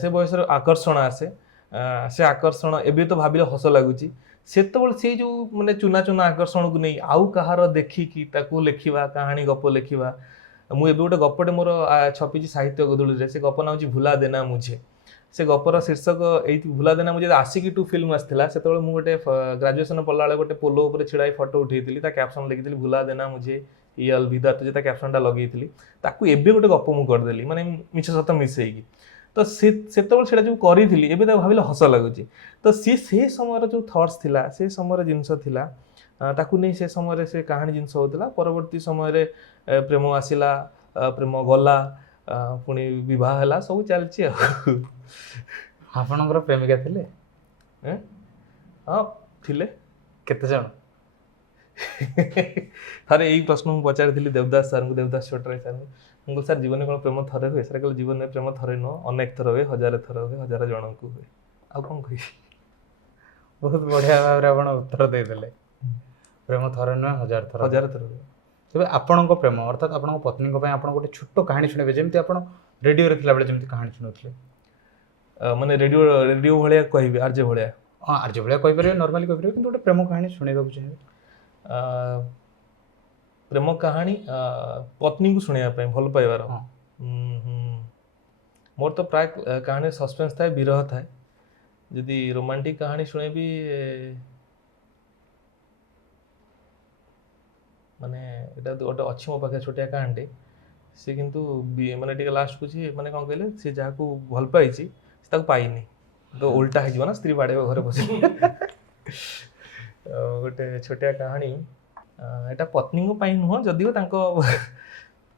ସେ ବୟସରେ ଆକର୍ଷଣ ଆସେ। ସେ ଆକର୍ଷଣ ଏବେ ତ ଭାବିଲେ ହସ ଲାଗୁଛି। ସେତେବେଳେ ସେଇ ଯେଉଁ ମାନେ ଚୁନା ଆକର୍ଷଣକୁ ନେଇ ଆଉ କାହାର ଦେଖିକି ତାକୁ ଲେଖିବା, କାହାଣୀ ଗପ ଲେଖିବା। ମୁଁ ଏବେ ଗୋଟେ ଗପଟେ ମୋର ଛପିଛି ସାହିତ୍ୟ ଗୋଧୂଳିରେ। ସେ ଗପ ନାଁ ହେଉଛି ଭୁଲା ଦେନା ମୁଝେ। ସେ ଗପର ଶୀର୍ଷକ ଏଇଠି, ଭୁଲା ଦେନା ମୁଝେ ଆଶିକି 2 ଫିଲ୍ମ ଆସିଥିଲା। ସେତେବେଳେ ମୁଁ ଗୋଟେ ଗ୍ରାଜୁଏସନ୍ ପଢ଼ିଲା ବେଳେ ଗୋଟେ ପୋଲ ଉପରେ ଛିଡ଼ା ହେଇ ଫଟୋ ଉଠେଇଥିଲି, ତା କ୍ୟାପସନ୍ ଲେଖିଥିଲି ଭୁଲା ଦେନା ମୁଝେ ଇ अलविदा, ତା କ୍ୟାପସନ୍ଟା ଲଗେଇଥିଲି। ତାକୁ ଏବେ ଗୋଟେ ଗପ ମୁଁ କରିଦେଲି, ମାନେ ମିଛ ସତ ମିଶେଇକି। ତ ସେତେବେଳେ ସେଇଟା ଯେଉଁ କରିଥିଲି ଏବେ ତାକୁ ଭାବିଲେ ହସ ଲାଗୁଛି। ତ ସିଏ ସେ ସମୟର ଯେଉଁ ଥଟ୍ସ ଥିଲା, ସେ ସମୟର ଜିନିଷ ଥିଲା, ତାକୁ ନେଇ ସେ ସମୟରେ ସେ କାହାଣୀ ଜିନିଷ ହେଉଥିଲା। ପରବର୍ତ୍ତୀ ସମୟରେ ପ୍ରେମ ଆସିଲା, ପ୍ରେମ ଗଲା, ପୁଣି ବିବାହ ହେଲା, ସବୁ ଚାଲିଛି ଆଉ। ଆପଣଙ୍କର ପ୍ରେମିକା ଥିଲେ? ହଁ ଥିଲେ। କେତେ ଜଣ? ଥରେ ଏଇ ପ୍ରଶ୍ନ ମୁଁ ପଚାରିଥିଲି ଦେବଦାସ ସାର୍ଙ୍କୁ, ଦେବଦାସ ଛୋଟରାୟ ସାର୍ଙ୍କୁ। ମୁଁ କହିଲି ସାର୍ ଜୀବନରେ କ'ଣ ପ୍ରେମ ଥରେ ହୁଏ? ସାର୍ କହିଲେ ଜୀବନରେ ପ୍ରେମ ଥରେ ନୁହଁ, ଅନେକ ଥର ହୁଏ, 1000 ଥର ହୁଏ, 1000 ଜଣଙ୍କୁ ହୁଏ। ଆଉ କ'ଣ କହିବି? ବହୁତ ବଢ଼ିଆ ଭାବରେ ଆପଣ ଉତ୍ତର ଦେଇଦେଲେ। ପ୍ରେମ ଥରେ ନୁହେଁ 1000 ଥର। 1000 ଥର ହୁଏ। ତେବେ ଆପଣଙ୍କ ପ୍ରେମ ଅର୍ଥାତ୍ ଆପଣଙ୍କ ପତ୍ନୀଙ୍କ ପାଇଁ ଆପଣ ଗୋଟେ ଛୋଟ କାହାଣୀ ଶୁଣିବେ, ଯେମିତି ଆପଣ ରେଡ଼ିଓରେ ଥିଲାବେଳେ ଯେମିତି କାହାଣୀ ଶୁଣୁଥିଲେ। ମାନେ ରେଡ଼ିଓ ଭଳିଆ କହିବି, ଆର୍ଜେ ଭଳିଆ? ହଁ, ଆର୍ଜେ ଭଳିଆ କହିପାରିବେ, ନର୍ମାଲି କହିପାରିବେ, କିନ୍ତୁ ଗୋଟେ ପ୍ରେମ କାହାଣୀ ଶୁଣିବାକୁ ଚାହିଁବେ। ପ୍ରେମ କାହାଣୀ ପତ୍ନୀଙ୍କୁ ଶୁଣିବା ପାଇଁ ଭଲ ପାଇବାର? ହଁ। ମୋର ତ ପ୍ରାୟ କାହାଣୀ ସସ୍ପେନ୍ସ ଥାଏ, ବିରହ ଥାଏ। ଯଦି ରୋମାଣ୍ଟିକ କାହାଣୀ ଶୁଣେବି, ମାନେ ଏଇଟା ଗୋଟେ ଅଛି ମୋ ପାଖରେ ଛୋଟିଆ କାହାଣୀଟେ। ସେ କିନ୍ତୁ ମାନେ ଟିକେ ଲାଷ୍ଟକୁ ସିଏ ମାନେ କ'ଣ କହିଲେ, ସେ ଯାହାକୁ ଭଲ ପାଇଛି ସେ ତାକୁ ପାଇନି, ତ ଓଲଟା ହେଇଯିବ ନା, ସ୍ତ୍ରୀ ବାଡ଼େଇବ ଘରେ ବସି। ଗୋଟେ ଛୋଟିଆ କାହାଣୀ, ଏଇଟା ପତ୍ନୀଙ୍କ ପାଇଁ ନୁହଁ, ଯଦିଓ ତାଙ୍କ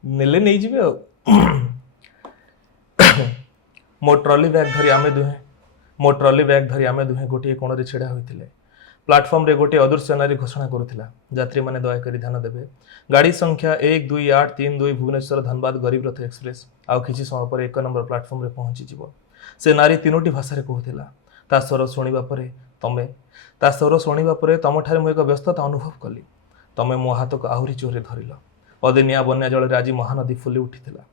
ନେଲେ ନେଇଯିବେ ଆଉ। ମୋ ଟ୍ରଲି ବ୍ୟାଗ୍ ଧରି ଆମେ ଦୁହେଁ ଗୋଟିଏ କୋଣରେ ଛିଡ଼ା ହୋଇଥିଲେ। ପ୍ଲାଟଫର୍ମରେ ଗୋଟିଏ ଅଦୃଶ୍ୟ ନାରୀ ଘୋଷଣା କରୁଥିଲା, ଯାତ୍ରୀମାନେ ଦୟାକରି ଧ୍ୟାନ ଦେବେ, ଗାଡ଼ି ସଂଖ୍ୟା 12832 ଭୁବନେଶ୍ୱର ଧନବାଦ ଗରିବ ରଥ ଏକ୍ସପ୍ରେସ୍ ଆଉ କିଛି ସମୟ ପରେ 1 ନମ୍ବର ପ୍ଲାଟଫର୍ମରେ ପହଞ୍ଚିଯିବ। ସେ ନାରୀ 3ଟି ଭାଷାରେ କହୁଥିଲା। ତା ସ୍ୱର ଶୁଣିବା ପରେ ତମଠାରେ ମୁଁ ଏକ ବ୍ୟସ୍ତତା ଅନୁଭବ କଲି। ତମେ ମୋ ହାତକୁ ଆହୁରି ଜୋରରେ ଧରିଲ। ଅଦିନିଆ ବନ୍ୟା ଜଳରେ ଆଜି ମହାନଦୀ ଫୁଲି ଉଠିଥିଲା।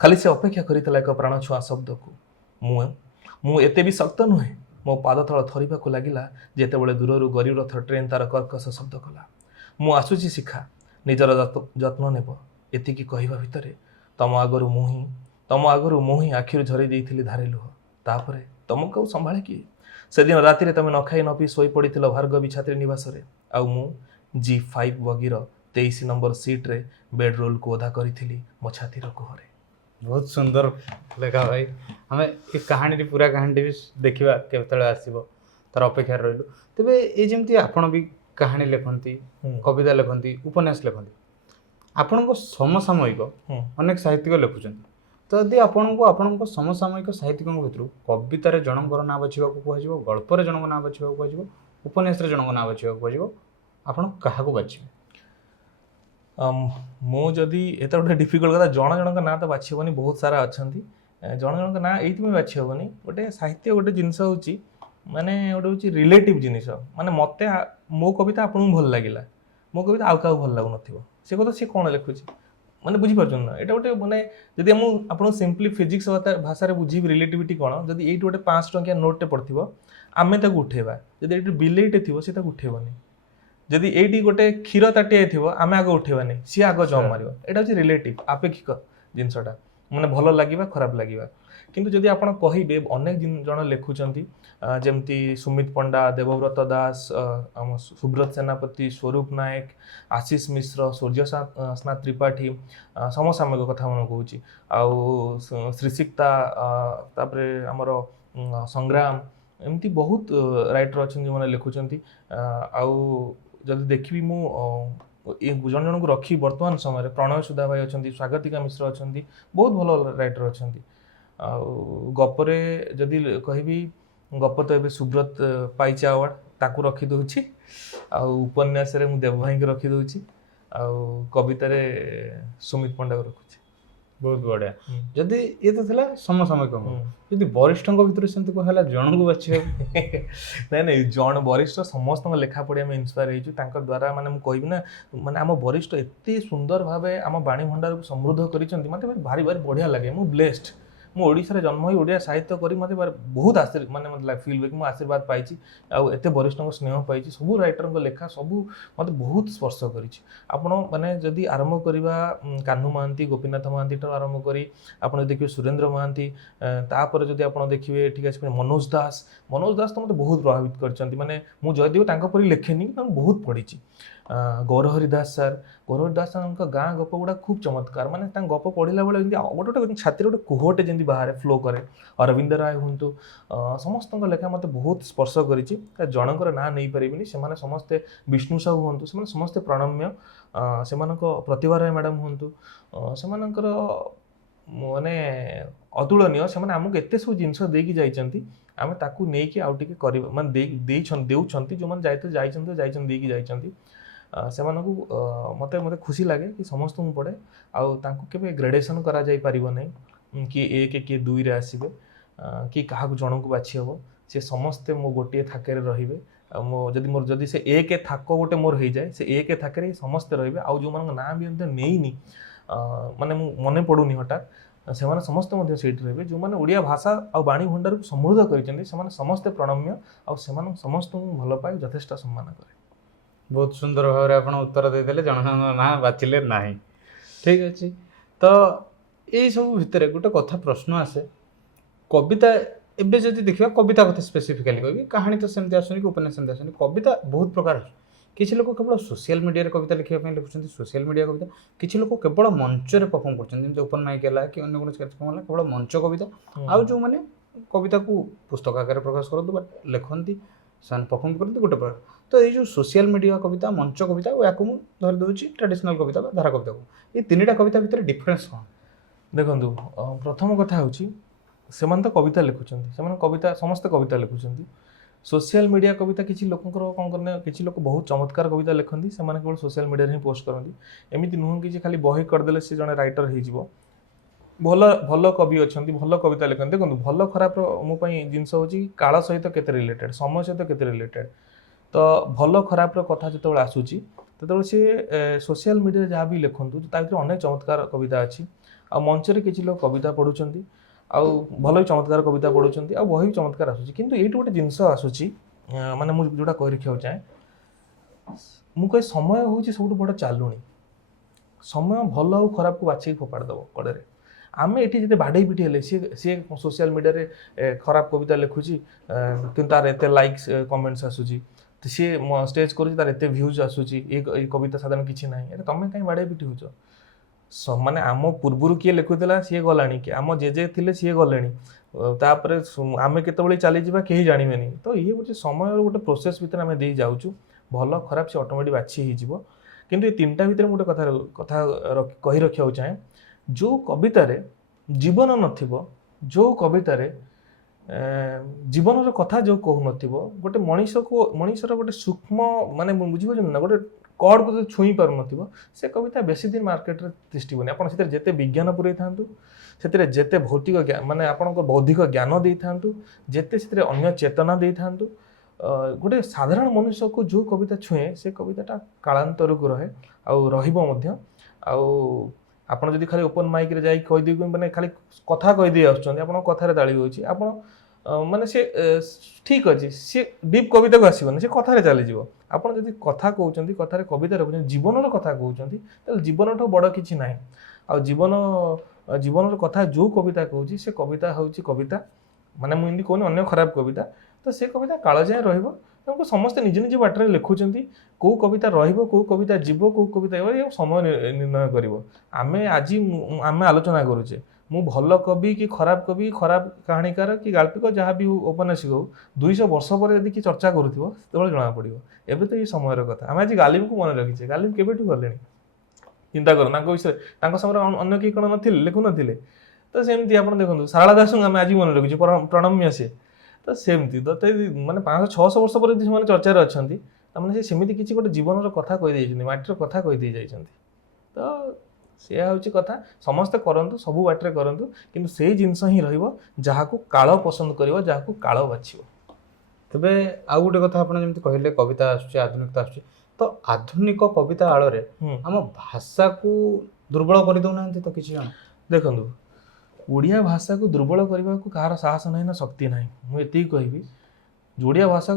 ଖାଲି ସେ ଅପେକ୍ଷା କରିଥିଲା ଏକ ପ୍ରାଣଛୁଆଁ ଶବ୍ଦକୁ। ମୁଁ ଏତେ ବି ଶକ୍ତ ନୁହେଁ। ମୋ ପାଦ ତଳ ଥରିବାକୁ ଲାଗିଲା ଯେତେବେଳେ ଦୂରରୁ ଗରିବ ରଥ ଟ୍ରେନ୍ ତାର କର୍କଶ ଶବ୍ଦ କଲା। ମୁଁ ଆସୁଛି ଶିଖା, ନିଜର ଯତ୍ନ ନେବ। ଏତିକି କହିବା ଭିତରେ ତମ ଆଗରୁ ମୁଁ ହିଁ ଆଖିରୁ ଝରି ଦେଇଥିଲି ଧାରେ ଲୁହ। ତାପରେ ତମକୁ ଆଉ ସମ୍ଭାଳେ କିଏ? ସେଦିନ ରାତିରେ ତମେ ନ ଖାଇ ନ ପିଇ ଶୋଇପଡ଼ିଥିଲ ଭାର୍ଗବୀ ଛାତ୍ରୀ ନିବାସରେ, ଆଉ ମୁଁ G5 ବଗିର 23 ନମ୍ବର ସିଟ୍ରେ ବେଡ୍ ରୋଲ୍କୁ ଓଦା କରିଥିଲି ମୋ ଛାତିର କୋହରେ। ବହୁତ ସୁନ୍ଦର ଲେଖା ଭାଇ। ଆମେ ଏ କାହାଣୀଟି ପୁରା କାହାଣୀଟି ବି ଦେଖିବା କେତେବେଳେ ଆସିବ, ତାର ଅପେକ୍ଷାରେ ରହିଲୁ। ତେବେ ଏଇ ଯେମିତି ଆପଣ ବି କାହାଣୀ ଲେଖନ୍ତି, କବିତା ଲେଖନ୍ତି, ଉପନ୍ୟାସ ଲେଖନ୍ତି, ଆପଣଙ୍କ ସମସାମୟିକ ଅନେକ ସାହିତ୍ୟିକ ଲେଖୁଛନ୍ତି। ତ ଯଦି ଆପଣଙ୍କ ସମସାମୟିକ ସାହିତ୍ୟିକଙ୍କ ଭିତରୁ କବିତାରେ ଜଣଙ୍କର ନାଁ ବାଛିବାକୁ କୁହାଯିବ, ଗଳ୍ପରେ ଜଣଙ୍କ ନାଁ ବାଛିବାକୁ କୁହାଯିବ, ଉପନ୍ୟାସରେ ଜଣଙ୍କ ନାଁ ବାଛିବାକୁ କୁହାଯିବ, ଆପଣ କାହାକୁ ବାଛିବେ? ମୁଁ ଯଦି ଏତେ ଗୋଟେ ଡିଫିକଲ୍ଟ କଥା, ଜଣଙ୍କ ନାଁ ତ ବାଛି ହେବନି, ବହୁତ ସାରା ଅଛନ୍ତି। ଜଣଙ୍କ ନାଁ ଏଇଥିପାଇଁ ବାଛି ହେବନି, ଗୋଟେ ସାହିତ୍ୟ ଗୋଟେ ଜିନିଷ ହେଉଛି, ମାନେ ଗୋଟେ ହେଉଛି ରିଲେଟିଭ୍ ଜିନିଷ। ମାନେ ମୋତେ ମୋ କବିତା ଆପଣଙ୍କୁ ଭଲ ଲାଗିଲା, ମୋ କବିତା ଆଉ କାହାକୁ ଭଲ ଲାଗୁନଥିବ। ସେ କଥା ସେ କ'ଣ ଲେଖୁଛି, ମାନେ ବୁଝିପାରୁଛନ୍ତି ନା? ଏଇଟା ଗୋଟେ ମାନେ ଯଦି ମୁଁ ଆପଣଙ୍କୁ ସିମ୍ପଲି ଫିଜିକ୍ସ ଭାଷାରେ ବୁଝିବି ରିଲେଟିଭିଟି କ'ଣ, ଯଦି ଏଇଠି ଗୋଟେ 500 ଟଙ୍କିଆ ନୋଟ୍ଟେ ପଡ଼ିଥିବ, ଆମେ ତାକୁ ଉଠେଇବା। ଯଦି ଏଇଠି ବିଲେଇଟେ ଥିବ ସେ ତାକୁ ଉଠେଇବନି। ଯଦି ଏଇଠି ଗୋଟେ କ୍ଷୀର ତାଟିଆ ଥିବ, ଆମେ ଆଗ ଉଠେଇବାନି, ସିଏ ଆଗ ଜମ୍ପ ମାରିବ। ଏଇଟା ହେଉଛି ରିଲେଟିଭ୍, ଆପେକ୍ଷିକ ଜିନିଷଟା, ମାନେ ଭଲ ଲାଗିବା ଖରାପ ଲାଗିବା। କିନ୍ତୁ ଯଦି ଆପଣ କହିବେ ଅନେକ ଜଣ ଲେଖୁଛନ୍ତି, ଯେମିତି ସୁମିତ ପଣ୍ଡା, ଦେବବ୍ରତ ଦାସ, ଆମ ସୁବ୍ରତ ସେନାପତି, ସ୍ୱରୂପ ନାୟକ, ଆଶିଷ ମିଶ୍ର, ସୂର୍ଯ୍ୟସ୍ନାତ ତ୍ରିପାଠୀ, ସମସାମୟିକ କଥା ମୁଁ କହୁଛି, ଆଉ ଶ୍ରୀସିକ୍ତା, ତାପରେ ଆମର ସଂଗ୍ରାମ, ଏମିତି ବହୁତ ରାଇଟର ଅଛନ୍ତି ଯେଉଁମାନେ ଲେଖୁଛନ୍ତି। ଆଉ ଯଦି ଦେଖିବି ମୁଁ ଜଣ ଜଣଙ୍କୁ ରଖି ବର୍ତ୍ତମାନ ସମୟରେ ପ୍ରଣୟ ସୁଧା ଭାଇ ଅଛନ୍ତି, ସ୍ୱାଗତିକା ମିଶ୍ର ଅଛନ୍ତି, ବହୁତ ଭଲ ରାଇଟର ଅଛନ୍ତି। ଆଉ ଗପରେ ଯଦି କହିବି, ଗପ ତ ଏବେ ସୁବ୍ରତ ପାଇଛି ଆୱାର୍ଡ଼, ତାକୁ ରଖିଦେଉଛି। ଆଉ ଉପନ୍ୟାସରେ ମୁଁ ଦେବ ଭାଇଙ୍କୁ ରଖିଦେଉଛି, ଆଉ କବିତାରେ ସୁମିତ ପଣ୍ଡାକୁ ରଖୁଛି। ବହୁତ ବଢ଼ିଆ। ଯଦି ଇଏ ତ ଥିଲା ସମସାମୟିକ, ଯଦି ବରିଷ୍ଠଙ୍କ ଭିତରୁ ସେମିତି କୁହାହେଲା ଜଣଙ୍କୁ ବାଛିବାକୁ? ନାଇଁ, ଜଣ ବରିଷ୍ଠ ସମସ୍ତଙ୍କ ଲେଖା ପଢ଼ି ଆମେ ଇନ୍ସପାୟାର ହେଇଛୁ ତାଙ୍କ ଦ୍ୱାରା। ମାନେ ମୁଁ କହିବି ନା, ମାନେ ଆମ ବରିଷ୍ଠ ଏତେ ସୁନ୍ଦର ଭାବେ ଆମ ବାଣୀ ଭଣ୍ଡାରକୁ ସମୃଦ୍ଧ କରିଛନ୍ତି, ମୋତେ ଭାରି ବଢ଼ିଆ ଲାଗେ। ମୁଁ ବ୍ଲେସ୍ଡ, ମୁଁ ଓଡ଼ିଶାରେ ଜନ୍ମ ହୋଇ ଓଡ଼ିଆ ସାହିତ୍ୟ କରି ମୋତେ ବହୁତ ମାନେ ମୋତେ ଫିଲ୍ ହୁଏ କି ମୁଁ ଆଶୀର୍ବାଦ ପାଇଛି, ଆଉ ଏତେ ବରିଷ୍ଠଙ୍କ ସ୍ନେହ ପାଇଛି। ସବୁ ରାଇଟରଙ୍କ ଲେଖା ସବୁ ମୋତେ ବହୁତ ସ୍ପର୍ଶ କରିଛି। ଆପଣ ମାନେ ଯଦି ଆରମ୍ଭ କରିବା କାହ୍ନୁ ମହାନ୍ତି, ଗୋପୀନାଥ ମହାନ୍ତି ଠାରୁ ଆରମ୍ଭ କରି ଆପଣ ଯଦି ଦେଖିବେ ସୁରେନ୍ଦ୍ର ମହାନ୍ତି, ତାପରେ ଯଦି ଆପଣ ଦେଖିବେ ଠିକ୍ ଅଛି ମନୋଜ ଦାସ ତ ମୋତେ ବହୁତ ପ୍ରଭାବିତ କରିଛନ୍ତି। ମାନେ ମୁଁ ଯଦିଓ ତାଙ୍କ ପରି ଲେଖେନି, ତାଙ୍କୁ ବହୁତ ପଢ଼ିଛି। ଗୌରହରି ଦାସ ସାର୍, ଗୌରହରି ଦାସ ସାର୍ଙ୍କ ଗାଁ ଗପ ଗୁଡ଼ା ଖୁବ୍ ଚମତ୍କାର, ମାନେ ତାଙ୍କ ଗପ ପଢ଼ିଲା ବେଳେ ଯେମିତି ଗୋଟେ ଗୋଟେ ଛାତିରେ ଗୋଟେ କୁହଟେ ଯେମିତି ବାହାରେ ଫ୍ଲୋ କରେ। ଅରବିନ୍ଦ ରାୟ ହୁଅନ୍ତୁ, ସମସ୍ତଙ୍କ ଲେଖା ମୋତେ ବହୁତ ସ୍ପର୍ଶ କରିଛି। ଜଣଙ୍କର ନାଁ ନେଇପାରିବିନି, ସେମାନେ ସମସ୍ତେ, ବିଷ୍ଣୁ ସାହୁ ହୁଅନ୍ତୁ, ସେମାନେ ସମସ୍ତେ ପ୍ରଣମ୍ୟ। ସେମାନଙ୍କ ପ୍ରତିଭା ରାୟ ମ୍ୟାଡ଼ାମ୍ ହୁଅନ୍ତୁ, ସେମାନଙ୍କର ମାନେ ଅତୁଳନୀୟ। ସେମାନେ ଆମକୁ ଏତେ ସବୁ ଜିନିଷ ଦେଇକି ଯାଇଛନ୍ତି, ଆମେ ତାକୁ ନେଇକି ଆଉ ଟିକେ କରିବା, ମାନେ ଦେଉଛନ୍ତି, ଯେଉଁମାନେ ଯାଇଛନ୍ତି ଦେଇକି ଯାଇଛନ୍ତି। ସେମାନଙ୍କୁ ମୋତେ ଖୁସି ଲାଗେ କି ସମସ୍ତଙ୍କୁ ପଢ଼େ, ଆଉ ତାଙ୍କୁ କେବେ ଗ୍ରେଡେସନ୍ କରାଯାଇପାରିବ ନାହିଁ, କିଏ 1 କିଏ 2ରେ ଆସିବେ, କି କାହାକୁ ଜଣଙ୍କୁ ବାଛି ହେବ। ସେ ସମସ୍ତେ ମୋ ଗୋଟିଏ ଥାକରେ ରହିବେ। ଆଉ ଯଦି ସେ 1 ଥାକ ଗୋଟେ ମୋର ହେଇଯାଏ, ସେ 1 ଥାକରେ ସମସ୍ତେ ରହିବେ। ଆଉ ଯେଉଁମାନଙ୍କ ନାଁ ବି ଏମିତି ନେଇନି, ମାନେ ମୁଁ ମନେ ପଡ଼ୁନି ହଠାତ୍, ସେମାନେ ସମସ୍ତେ ମଧ୍ୟ ସେଇଠି ରହିବେ। ଯେଉଁମାନେ ଓଡ଼ିଆ ଭାଷା ଆଉ ବାଣୀ ଭଣ୍ଡାରକୁ ସମୃଦ୍ଧ କରିଛନ୍ତି, ସେମାନେ ସମସ୍ତେ ପ୍ରଣମ୍ୟ, ଆଉ ସେମାନଙ୍କୁ ସମସ୍ତଙ୍କୁ ଭଲ ପାଇ ଯଥେଷ୍ଟ ସମ୍ମାନ କରେ। ବହୁତ ସୁନ୍ଦର ଭାବରେ ଆପଣ ଉତ୍ତର ଦେଇଦେଲେ, ଜଣଙ୍କ ନାଁ ବାଛିଲେ ନାହିଁ। ଠିକ୍ ଅଛି। ତ ଏଇସବୁ ଭିତରେ ଗୋଟେ କଥା ପ୍ରଶ୍ନ ଆସେ, କବିତା ଏବେ ଯଦି ଦେଖିବା, କବିତା କଥା ସ୍ପେସିଫିକାଲି କହିବି, କାହାଣୀ ତ ସେମିତି ଆସୁନି କି ଉପନ୍ୟାସ ସେମିତି ଆସୁନି, କବିତା ବହୁତ ପ୍ରକାର ଆସୁଛି। କିଛି ଲୋକ କେବଳ ସୋସିଆଲ ମିଡ଼ିଆରେ କବିତା ଲେଖିବା ପାଇଁ ଲେଖୁଛନ୍ତି, ସୋସିଆଲ ମିଡ଼ିଆ କବିତା। କିଛି ଲୋକ କେବଳ ମଞ୍ଚରେ ପରଫର୍ମ କରୁଛନ୍ତି, ଯେମିତି ଓପନ୍ ମାଇକ୍ ହେଲା କି ଅନ୍ୟ କୌଣସି କାର୍ଯ୍ୟକ୍ରମ ହେଲା, କେବଳ ମଞ୍ଚ କବିତା। ଆଉ ଯେଉଁମାନେ କବିତାକୁ ପୁସ୍ତକ ଆକାରରେ ପ୍ରକାଶ କରନ୍ତୁ ବା ଲେଖନ୍ତି, ସେମାନେ ପରଫର୍ମ କରନ୍ତି ଗୋଟେ ପ୍ରକାର। ତ ଏଇ ଯେଉଁ ସୋସିଆଲ ମିଡ଼ିଆ କବିତା, ମଞ୍ଚ କବିତା, ୟାକୁ ମୁଁ ଧରି ଦେଉଛି ଟ୍ରାଡ଼ିସନାଲ୍ କବିତା ବା ଧାରା କବିତାକୁ। ଏଇ ତିନିଟା କବିତା ଭିତରେ ଡିଫରେନ୍ସ କ'ଣ? ଦେଖନ୍ତୁ, ପ୍ରଥମ କଥା ହେଉଛି, ସେମାନେ ତ କବିତା ଲେଖୁଛନ୍ତି, ସେମାନେ ସମସ୍ତେ କବିତା ଲେଖୁଛନ୍ତି। ସୋସିଆଲ ମିଡ଼ିଆ କବିତା କିଛି ଲୋକଙ୍କର କ'ଣ କରନ୍ତି, କିଛି ଲୋକ ବହୁତ ଚମତ୍କାର କବିତା ଲେଖନ୍ତି, ସେମାନେ କେବଳ ସୋସିଆଲ ମିଡ଼ିଆରେ ହିଁ ପୋଷ୍ଟ କରନ୍ତି। ଏମିତି ନୁହଁ କି ଯେ ଖାଲି ବହି କରିଦେଲେ ସେ ଜଣେ ରାଇଟର ହେଇଯିବ। ଭଲ କବି ଅଛନ୍ତି, ଭଲ କବିତା ଲେଖନ୍ତି। ଦେଖନ୍ତୁ, ଭଲ ଖରାପର ମୋ ପାଇଁ ଜିନିଷ ହେଉଛି କାଳ ସହିତ କେତେ ରିଲେଟେଡ୍, ସମୟ ସହିତ କେତେ ରିଲେଟେଡ୍। ତ ଭଲ ଖରାପର କଥା ଯେତେବେଳେ ଆସୁଛି, ସେତେବେଳେ ସେ ସୋସିଆଲ ମିଡ଼ିଆରେ ଯାହା ବି ଲେଖନ୍ତୁ, ତା ଭିତରେ ଅନେକ ଚମତ୍କାର କବିତା ଅଛି। ଆଉ ମଞ୍ଚରେ କିଛି ଲୋକ କବିତା ପଢ଼ୁଛନ୍ତି, ଆଉ ଭଲ ବି ଚମତ୍କାର କବିତା ପଢ଼ୁଛନ୍ତି, ଆଉ ବହି ବି ଚମତ୍କାର ଆସୁଛି। କିନ୍ତୁ ଏଇଠି ଗୋଟେ ଜିନିଷ ଆସୁଛି, ମାନେ ମୁଁ ଯେଉଁଟା କହି ରଖିବାକୁ ଚାହେଁ, ମୁଁ କହେ ସମୟ ହେଉଛି ସବୁଠୁ ବଡ଼ ଚାଲୁଣି। ସମୟ ଭଲ ଆଉ ଖରାପକୁ ବାଛିକି ଫୋପାଡ଼ି ଦେବ କଡ଼ରେ। ଆମେ ଏଠି ଯଦି ବାଡ଼େଇ ପିଟି ହେଲେ, ସିଏ ସୋସିଆଲ ମିଡ଼ିଆରେ ଖରାପ କବିତା ଲେଖୁଛି, କିନ୍ତୁ ତାର ଏତେ ଲାଇକ୍ସ କମେଣ୍ଟସ୍ ଆସୁଛି, ସିଏ ଷ୍ଟେଜ୍ କରୁଛି, ତାର ଏତେ ଭ୍ୟୁଜ୍ ଆସୁଛି, ଏଇ କବିତା ସାଧାରଣ କିଛି ନାହିଁ। ଆରେ ତମେ କାହିଁ ବାଡ଼େଇ ପିଟି ହେଉଛ? ମାନେ ଆମ ପୂର୍ବରୁ କିଏ ଲେଖୁଥିଲା ସିଏ ଗଲାଣି, କି ଆମ ଜେଜେ ଥିଲେ ସିଏ ଗଲେଣି, ତାପରେ ଆମେ କେତେବେଳେ ଚାଲିଯିବା କେହି ଜାଣିବେନି। ତ ଇଏ ହେଉଛି ସମୟର ଗୋଟେ ପ୍ରୋସେସ୍ ଭିତରେ ଆମେ ଦେଇ ଯାଉଛୁ। ଭଲ ଖରାପ ସେ ଅଟୋମେଟିକ୍ ବାଛି ହେଇଯିବ। କିନ୍ତୁ ଏ ତିନିଟା ଭିତରେ ମୁଁ ଗୋଟେ କଥା କହି ରଖିବାକୁ ଚାହେଁ, ଯେଉଁ କବିତାରେ ଜୀବନ ନଥିବ, ଯେଉଁ କବିତାରେ ଜୀବନର କଥା ଯେଉଁ କହୁନଥିବ, ଗୋଟେ ମଣିଷର ଗୋଟେ ସୂକ୍ଷ୍ମ, ମାନେ ବୁଝିପାରୁଛନ୍ତି ନା, ଗୋଟେ କଡ଼କୁ ଯଦି ଛୁଇଁ ପାରୁନଥିବ, ସେ କବିତା ବେଶୀ ଦିନ ମାର୍କେଟରେ ତିଷ୍ଠିବନି। ଆପଣ ସେଥିରେ ଯେତେ ବିଜ୍ଞାନ ପୁରେଇଥାନ୍ତୁ, ସେଥିରେ ଯେତେ ଭୌତିକ ମାନେ ଆପଣଙ୍କ ବୌଦ୍ଧିକ ଜ୍ଞାନ ଦେଇଥାନ୍ତୁ, ଯେତେ ସେଥିରେ ଅନ୍ୟ ଚେତନା ଦେଇଥାନ୍ତୁ, ଗୋଟେ ସାଧାରଣ ମନୁଷ୍ୟକୁ ଯେଉଁ କବିତା ଛୁଏଁ, ସେ କବିତାଟା କାଳାନ୍ତରକୁ ରହେ, ଆଉ ରହିବ ମଧ୍ୟ। ଆଉ ଆପଣ ଯଦି ଖାଲି ଓପନ୍ ମାଇକ୍ରେ ଯାଇକି କହିଦେଇ, ମାନେ ଖାଲି କଥା କହିଦେଇ ଆସୁଛନ୍ତି, ଆପଣଙ୍କ କଥାରେ ତାଳି ହେଉଛି, ଆପଣ ମାନେ ସେ ଠିକ୍ ଅଛି, ସିଏ ଡିପ୍ କବିତାକୁ ଆସିବନି, ସେ କଥାରେ ଚାଲିଯିବ। ଆପଣ ଯଦି କଥା କହୁଛନ୍ତି, କଥାରେ କବିତା ରଖୁଛନ୍ତି, ଜୀବନର କଥା କହୁଛନ୍ତି, ତାହେଲେ ଜୀବନଠୁ ବଡ଼ କିଛି ନାହିଁ। ଆଉ ଜୀବନର କଥା ଯେଉଁ କବିତା କହୁଛି, ସେ କବିତା ହେଉଛି କବିତା। ମାନେ ମୁଁ ଏମିତି କହୁନି ଅନ୍ୟ ଖରାପ କବିତା, ତ ସେ କବିତା କାଳଯାଏଁ ରହିବ। ତେଣୁ ସମସ୍ତେ ନିଜ ନିଜ ବାଟରେ ଲେଖୁଛନ୍ତି। କେଉଁ କବିତା ରହିବ, କେଉଁ କବିତା ଯିବ, କେଉଁ କବିତା ହେବ, ଏ ସମୟ ନିର୍ଣ୍ଣୟ କରିବ। ଆଜି ଆମେ ଆଲୋଚନା କରୁଛେ, ମୁଁ ଭଲ କବି କି ଖରାପ କବି, ଖରାପ କାହାଣୀକାର କି ଗାଳ୍ପିକ, ଯାହା ବି ଔପନ୍ୟାସିକ ହଉ, 200 ବର୍ଷ ପରେ ଯଦି କିଏ ଚର୍ଚ୍ଚା କରୁଥିବ, ସେତେବେଳେ ଜଣାପଡ଼ିବ। ଏବେ ତ ଏଇ ସମୟର କଥା। ଆମେ ଆଜି ଗାଲିବକୁ ମନେ ରଖିଛେ, ଗାଲିବ କେବେଠୁ ଗଲେଣି। ଚିନ୍ତା କର, ତାଙ୍କ ବିଷୟରେ, ତାଙ୍କ ସମୟରେ ଅନ୍ୟ କେହି କ'ଣ ନଥିଲେ, ଲେଖୁନଥିଲେ? ତ ସେମିତି ଆପଣ ଦେଖନ୍ତୁ, ଶାରଳା ଦାସଙ୍କୁ ଆମେ ଆଜି ମନେ ରଖିଛୁ, ପ୍ରଣମ୍ୟ ସେ। ତ ସେମିତି ମାନେ 500-600 ବର୍ଷ ପରେ ଯଦି ସେମାନେ ଚର୍ଚ୍ଚାରେ ଅଛନ୍ତି, ତାମାନେ ସେ ସେମିତି କିଛି ଗୋଟେ ଜୀବନର କଥା କହିଦେଇଛନ୍ତି, ମାଟିର କଥା କହିଦେଇ ଯାଇଛନ୍ତି। ତ ସେୟା ହେଉଛି କଥା। ସମସ୍ତେ କରନ୍ତୁ, ସବୁ ବାଟରେ କରନ୍ତୁ, କିନ୍ତୁ ସେଇ ଜିନିଷ ହିଁ ରହିବ ଯାହାକୁ କାଳ ପସନ୍ଦ କରିବ, ଯାହାକୁ କାଳ ବାଛିବ। ତେବେ ଆଉ ଗୋଟେ କଥା, ଆପଣ ଯେମିତି କହିଲେ କବିତା ଆସୁଛି, ଆଧୁନିକତା ଆସୁଛି, ତ ଆଧୁନିକ କବିତା ଆଳରେ ଆମ ଭାଷାକୁ ଦୁର୍ବଳ କରିଦେଉନାହାନ୍ତି ତ କିଛି ଜଣ? ଦେଖନ୍ତୁ, ଓଡ଼ିଆ ଭାଷାକୁ ଦୁର୍ବଳ କରିବାକୁ କାହାର ସାହସ ନାହିଁ ନା ଶକ୍ତି ନାହିଁ। ମୁଁ ଏତିକି କହିବି, ଓଡ଼ିଆ ଭାଷା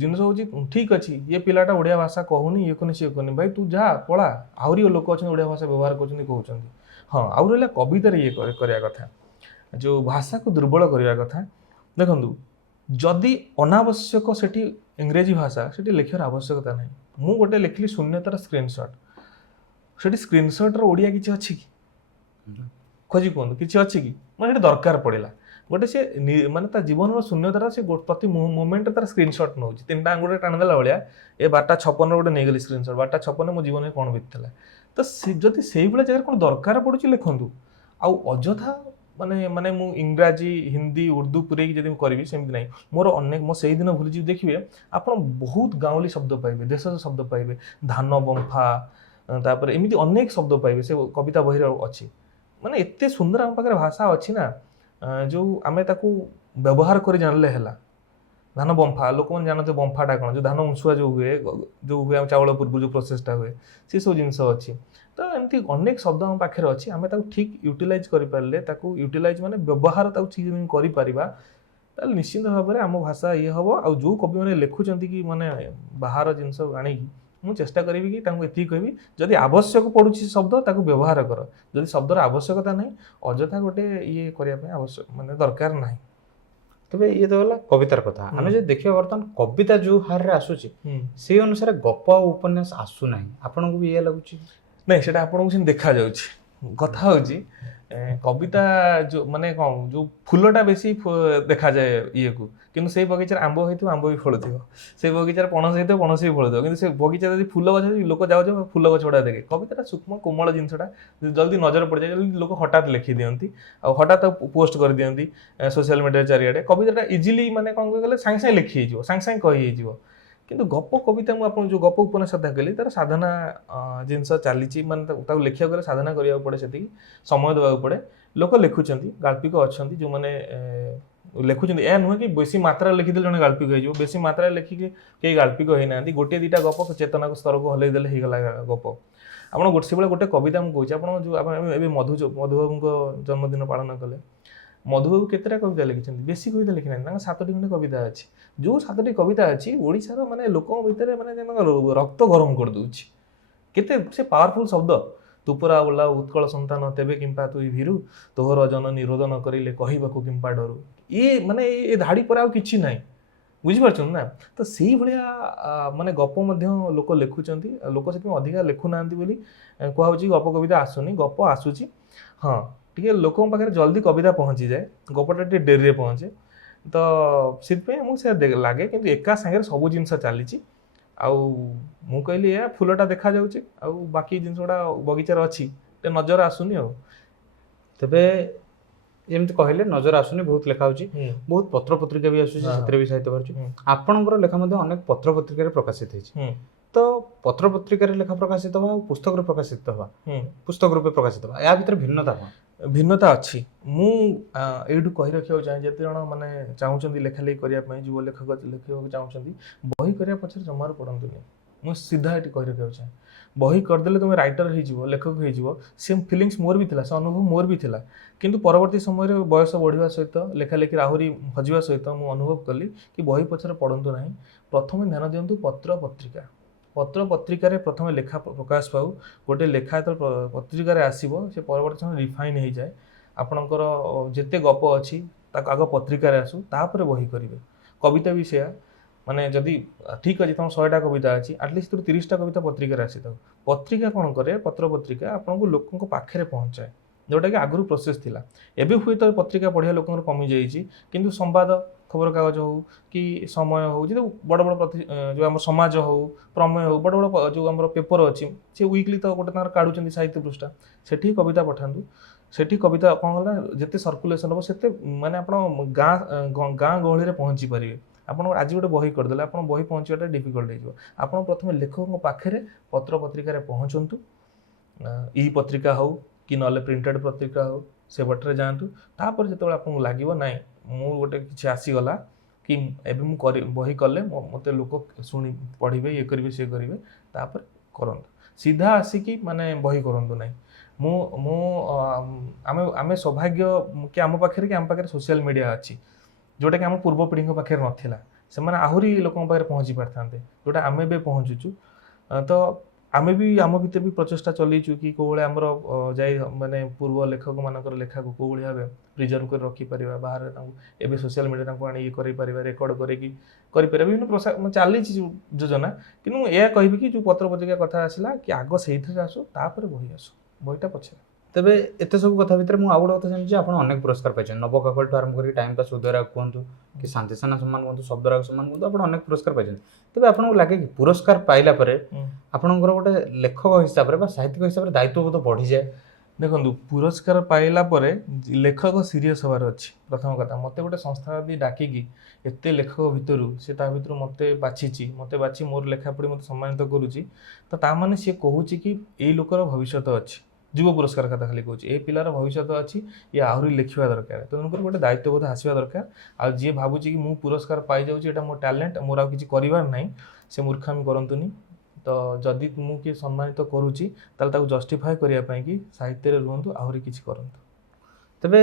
ଜିନିଷ ହେଉଛି, ଠିକ୍ ଅଛି, ଇଏ ପିଲାଟା ଓଡ଼ିଆ ଭାଷା କହୁନି, ଇଏ କରୁନି, ସିଏ କରୁନି, ଭାଇ ତୁ ଯା ପଳା, ଆହୁରି ଲୋକ ଅଛନ୍ତି ଓଡ଼ିଆ ଭାଷା ବ୍ୟବହାର କରୁଛନ୍ତି, କହୁଛନ୍ତି। ହଁ, ଆଉ ରହିଲା କବିତାରେ ଇଏ କରିବା କଥା, ଯେଉଁ ଭାଷାକୁ ଦୁର୍ବଳ କରିବା କଥା। ଦେଖନ୍ତୁ, जदि अनावश्यक सेठी इंग्रेजी भाषा सेठी लिखार आवश्यकता नहीं मु गोटे लिखली शून्यतार स्क्रीनशॉट सेठी स्क्रीनशॉट रो ओडिया किछि अछि कि खोजी कहूँ किछि अछि कि मतलब सेठी दरकार पड़िला गोटे से माने ता जीवन शून्यतार से प्रति मोमेंट तार स्क्रीनशॉट नौ तीनटा आंगुठे टाणदेला भाया ए 12:56 गोटे नहीं स्क्रीनशॉट 12:56 मो जीवन में कौन बीतला तो जदि से जगह कौन दरकार पड़ुछि लिखंतु आउ अଯଥା माने माने मु इंग्राजी हिंदी उर्दू पूरे जदि करी सेमती नहीं मोर अनेक मो से दिन भूली देखिए आपण बहुत गाँवली शब्द पाइबे देश शब्द पाइबे धान बंफा तापर एमती अनेक शब्द पाइबे से कविता बही अच्छी माने एते सुंदर आम पाखे भाषा अच्छी ना जो आमे ताकू व्यवहार कर जानले हैला धान बंफा लोक मैंने जानते बंफाटा कौन जो धान उंसुआ जो हुए चावल पूर्व जो प्रोसेसटा हुए सी सब जिनस अच्छी तो एमती अनेक शब्द आम पाखे अच्छी आम ठीक यूटिलाइज करें यूटिलाइज माने व्यवहार ठीक करें निश्चित भाव में आम भाषा ये हम आ जो कवि मैंने लिखुंट कि माने बाहर जिनस आनी मु चेष्टा करी कि ये कहबी जदि आवश्यक पड़ुछि शब्द ताकू व्यवहार कर जदि शब्दर आवश्यकता नहीं अଯଥା गोटे ये करने आवश्यक माने दरकार नहीं तबे ये तो गला कवितार कथा आमे जे देखियो बर्तन कविता जो हार रे आसुची से अनुसार गप आ उपन्यास आसु नाही आपन को भी ये लागुची नहीं सेटा आपन को देखा जाउची कथा होची कविता जो माने कौन जो फूलटा बेसी देखा जाए ये को किंतु से बगीचार आंब होइतो आंब भी फळुथिबो से बगीचार पणस होइतो पणस भी फळुथिबो किंतु से बगीचा जदी फूल गछ लोक जाउ फूल गछ उडा देखे कविताटा सूक्ष्म कोमल जिनसटा जल्दी नजर पड़ जाए जल्दी लोक हठात लिखि दियंती आ हठात पोस्ट कर दियंती सोशल मीडिया चारियाडे कविताटा इजीली माने कोन गले सांग सांग लिखि हिजो सांग सांग कहि हिजो किंतु गप कविता मु आपन जो गप उपन्यास कथा कहली तार साधना जिनस चलीची माने ताकू लिखिया गले साधना करिया पड़े सेति समय देवा पड़े लोक लिखुचंती गाल्पिक अछंती जो माने लिखुचंती ए नुह कि बेसी मात्रा लिखिदे जने गाल्पिक हो बेसी मात्रा लिखि के गाल्पिक होई नांती गोटे दीटा गप चेतना को स्तर को हलै देले हे गला गप आपण गोटे बेले गोटे कविता मु कहूची आपण जो एबे मधुबाबू को जन्मदिन पालन कले मधुबाबू केतेटा कविता लिखिछंती बेसी कविता लिखि ना 7टी खंडे कविता अछि जो 7टी कविता अछि ओडिसा रो माने लोकन भितरे माने रक्त गरम कर दोछि केते से पावरफुल शब्द तुपरा बोला उत्कल संतान तेबे किंपा तुई भीरु तोहर जननी रोदन करिले कहिबाकू किंपा डरु ये माने ये धाड़ी पर आ किछि नाही बुझि परछन ना तो सेही भलिया माने गप मध्य लोक लिखुचंती लोक सेति अधिका लिखु नांती बोली कोहा होची गप कविता आसुनी गप आसुची हां टिके लोकन पाखे जल्दी कविता पहुंची जाए गपटा टे डेरी रे पहुंचे तो सित पे मु से लागे किंतु एका संगे सब जिंस चलीची आउ मु कहली या फूलटा देखा जाउची आउ बाकी जिंसडा बगीचार अछि ते नजर आसुनी आ तबे एमती कहले नजर आसुनी बहुत लेखा होची बहुत पत्र पत्रिका भी आसुची सेतरे भी साहित्य परची आपनकर लेखा मध्ये अनेक पत्र पत्रिका रे प्रकाशित हेची तो पत्र पत्रिका रे लेखा प्रकाशित होबा पुस्तक रे प्रकाशित होबा पुस्तक रूपे प्रकाशित होबा या भीतर भिन्नता अच्छी मु एठू कहि रखियो चाहे जते जण माने चाहुचंदी लेखा लेखि करिया पय जुव लेखक लेखियो चाहुचंदी बही करिया पछर जमार पडंतुनी मु सीधा एठी कहि रखियो चाहे बही कर देले तुम राइटर हे जिवो लेखक हे जिवो सेम फीलिंग्स मोर भी थिला से अनुभव मोर भी थिला किंतु परवर्ती समय रे बयस बढ़िवा सहित लेखा लेखि आहुरी हजिवा सहित मु अनुभव कली कि बही पछर पडंतु नाही प्रथम ध्यान दियंतु पत्र पत्रिका रे प्रथम लेखा प्रकाश पाऊ गोटे लेखा तो पत्रिका रे आसीबो से परवर्ती समय रिफाइन हो जाए आपणकर जेते गप अछि ताक आग पत्रिका रे आसु तापर बही करिवे कविता भी सेया माने जदि ठीक अछि तम 100टा कविता अछि एटलिस्ट 30टा कविता पत्रिका रे आसी पत्रिका कोन करे पत्र पत्रिका आपनको लोकन को पाखरे पहुंचाए जोटा कि आगु प्रोसेस थिला एबे हुए तो पत्रिका पढ़िया लोकन कमी जाइछि किंतु संवाद खबर कागज हो कि समय हो जो बड़ बड़ जो आम समाज हो प्रमेय हो बड़ बड़ जो आम पेपर अच्छी से वीकली तो गोटे तार काढ़ुचंदी साहित्य पृष्ठा सेठी कविता पठांतु सेठी कविता कौन होला जेते सर्कुलेशन हो सेते माने आपण गाँ गहली रे पहुंची परिवे आपण आज गोटे बही करदेले आपण बही पहुंचाटा डिफिकल्ट हो आपण प्रथम लेखक पाखे पत्र पत्रिका रे पहुंचंतु ई पत्रिका हो कि नले प्रिंटेड पत्रिका हो से बटरे जातु तापर जो आपको लगे ना मु गोटे किसी आसीगला कि एबे मु बही कले मते लोक शुणी पढ़े ये करेंगे सी करेंगे तापर करंतु सीधा आसिकी माने बही करंतु ना मु मु आमे आमे सौभाग्य कि आम पाखे कि आम पाखे सोशल मीडिया अच्छी जोटा कि आम पूर्व पीढ़ी पाखे नाला से आहुरी लोक पाखे पहुँची पारि था जोटा आम ए पहुँचुचु तो आमे भी आम भितर भी प्रचेषा चलैछु कि कोले हमर जाय माने पूर्व लेखक मानकर लेखा को कोले भाबे प्रिजर्व कर रखी परिबा बाहर एबे सोशल मीडिया को आनी करि परिबा रेकॉर्ड करे कि करि परिबा विभिन्न प्रसार चाली योजना किनु एया कहबी कि जो पत्र पत्रिका कथा आसिला कि आगो सेइथरे आसु तापर बही आसु बहीटा पछे तेबे एते सब कथा भितर मु आउड कथा जानि आपण अनेक पुरस्कार पाइछन नवककल ठू आरंभ करी टाइम पास उदयरा कहंतु कि शांति सेना सम्मान कहंतु शब्दराग सम्मान कहंतु आपण अनेक पुरस्कार पाइछन तेबे आपन लागे कि पुरस्कार पाइला परे आपनकर गोटे लेखक हिसाब रे बा साहित्यिक हिसाब रे दायित्वबोध बढ़ी जाए देखंतु पुरस्कार पाइला परे लेखक सीरियस होबार अछि प्रथम कथा मते गोटे संस्था भी डाकी कि एते लेखक भितरु से ता भितरु मते बाची मोर लेखा पड़ी मते सम्मानित करूची तो ता माने से कहूची कि एई लोकर भविष्यत अछि युवा पुरस्कार कथा खाली कहूची ए पिलार भविष्यत अछि ये आहुरी लिखिबा दरकार तो उनकर गोटे दायित्वबोध आसीबा दरकार आ जे भाबुची कि मु पुरस्कार पाइ जाउची एटा मोर टैलेंट मोर आ किछि करिवार नै से मूर्खामी करंतुनी तो जदि मु के सम्मानित करूची ताल ताको जस्टिफाई करिया पई कि साहित्य रे रुहंतु आहुरी किछि करंतु तेबे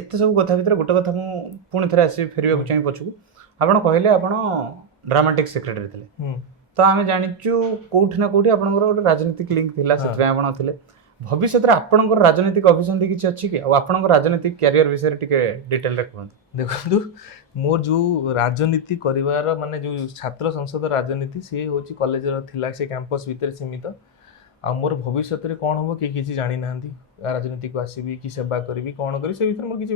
एते सब कथा भितर गोटे कथा मु पुणी थरे आसी फेरिबा चाहि पछू आपण कहले आपण ड्रामाटिक सेक्रेटरी थिले तो आमे जानिचु कोठी ना कोठी आपनकर गोटे राजनीतिक लिंक थिला सेतबे आपण थिले भविष्य रे आपनकर राजनीतिक अभिसंधि किछि अछि कि आ आपनकर राजनीतिक कैरियर विषय रे टिके डिटेल रे कहंतु देखंतु मोर जो राजनीति करिवार माने जो छात्र संसद राजनीति से होची कॉलेज रो थिला से कैंपस भीतर सीमित आ मोर भविष्य रे कोन होबो कि किछि जानि नांदी राजनीति को आसीबी कि सेवा करबी कोन करी से भीतर मोर किछि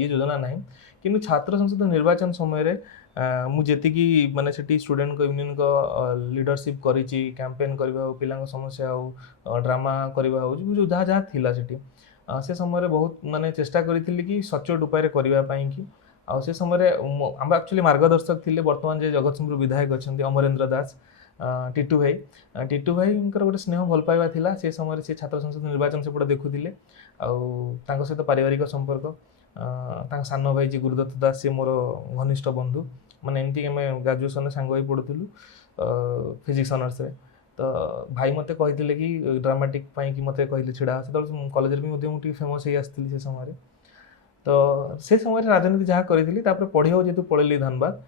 ये योजना नाही किंतु छात्र संसद निर्वाचन समय रे मु जेति कि माने सेठी स्टूडेंट को यूनियन को लीडरशिप करिछि कैंपेन करबा पिलांग समस्या हो ड्रामा करबा हो जो जहा जहा थिला सेठी से समय रे बहुत माने चेष्टा करिथिली कि सचोट उपाय रे करबा पई कि आ से समय रे हम एक्चुअली मार्गदर्शक थिले वर्तमान जे जगतसिंहपुर विधायक अछंती अमरेंद्र दास टीटू भाई इनकर गोटे स्नेह भल पाइबा थिला से समय से छात्र संसद निर्वाचन से पड़े देखुथिले आ तांको सहित पारिवारिक संपर्क तांको सानो भाई जी गुरुदत्त दास से मोर घनिष्ठ बंधु माने एमती हमें ग्रेजुएशन सांग होई पढुथिलु फिजिक्स ऑनर्स रे तो भाई मते कहिथिले कि ड्रामाटिक पई कि मते कहिले छिडा से तो कॉलेज रे भी मते मुटी फेमस हे आस्थिली से समय रे तो से समय रे राजनीति जहा करिथिली तापर पढियो जेतु पळेली धनबाद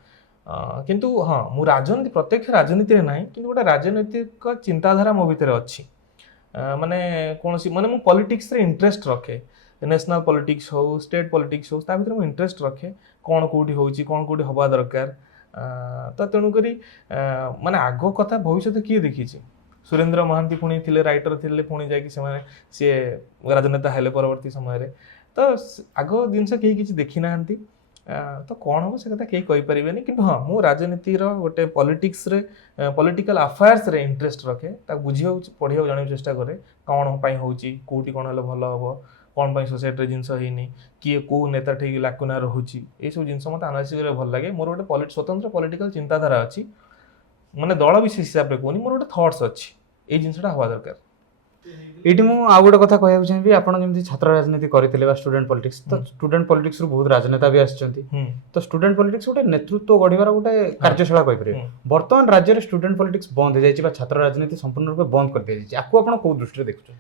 किंतु हाँ मु राजनीति प्रत्यक्ष राजनीति रे नाही किंतु गोटे राजनीतिक चिंताधारा मो भीतर अछि माने कोनसी माने मु पॉलिटिक्स रे इंटरेस्ट रखे नेशनल पॉलिटिक्स हो स्टेट पॉलिटिक्स हो ता भीतर मु इंटरेस्ट रखे कोन कोठी होउची कोन कोठी हवा दरकार तो तेणु करी माने आगो कथा भविष्य किए देखिछि सुरेंद्र महांती पुणी थिले राइटर थिले पुणी जाकी से माने से राजनेता हेले परवर्ती समय रे तो आगो जिनस केही किछि देखि नाहंती तो कौन हम से कथा कहीं कहि परिबेनी कि हाँ मु राजनीति रो गोटे पॉलिटिक्स रे पॉलिटिकल अफेयर्स रे इंटरेस्ट रखे ता बुझियो पढियो जानियो चेष्टा करे कौन पई होउची कोठी कोन हले भलो हबो कौन पई सोसाइटी रे जिंस हेनी किए को नेता ठीक लाकुना रहउची ए सब जिंस मत एनालिसिस रे भल लागे मोर गोटे स्वतंत्र पॉलिटिकल चिंताधारा अछि माने दल विशेष हिसाब रे कोनी मोर गोटे थॉट्स अछि ए जिंसटा हवा दरकार एटी मु आ गोटे कथा कहया चाहिए आपण जेमति छात्र राजनीति करथिले बा स्टूडेंट पॉलिटिक्स तो स्टूडेंट पॉलिटिक्स रु बहुत राजनेता भी आछचंती तो स्टूडेंट पॉलिटिक्स गोटे नेतृत्व गढिबार गोटे कार्यशाला कहि परिबे वर्तमान राज्य रे स्टूडेंट पॉलिटिक्स बंद हो जायछि बा छात्र राजनीति संपूर्ण रूप बंद कर दिया जायछि आकु आपण को दृष्टि रे देखुछ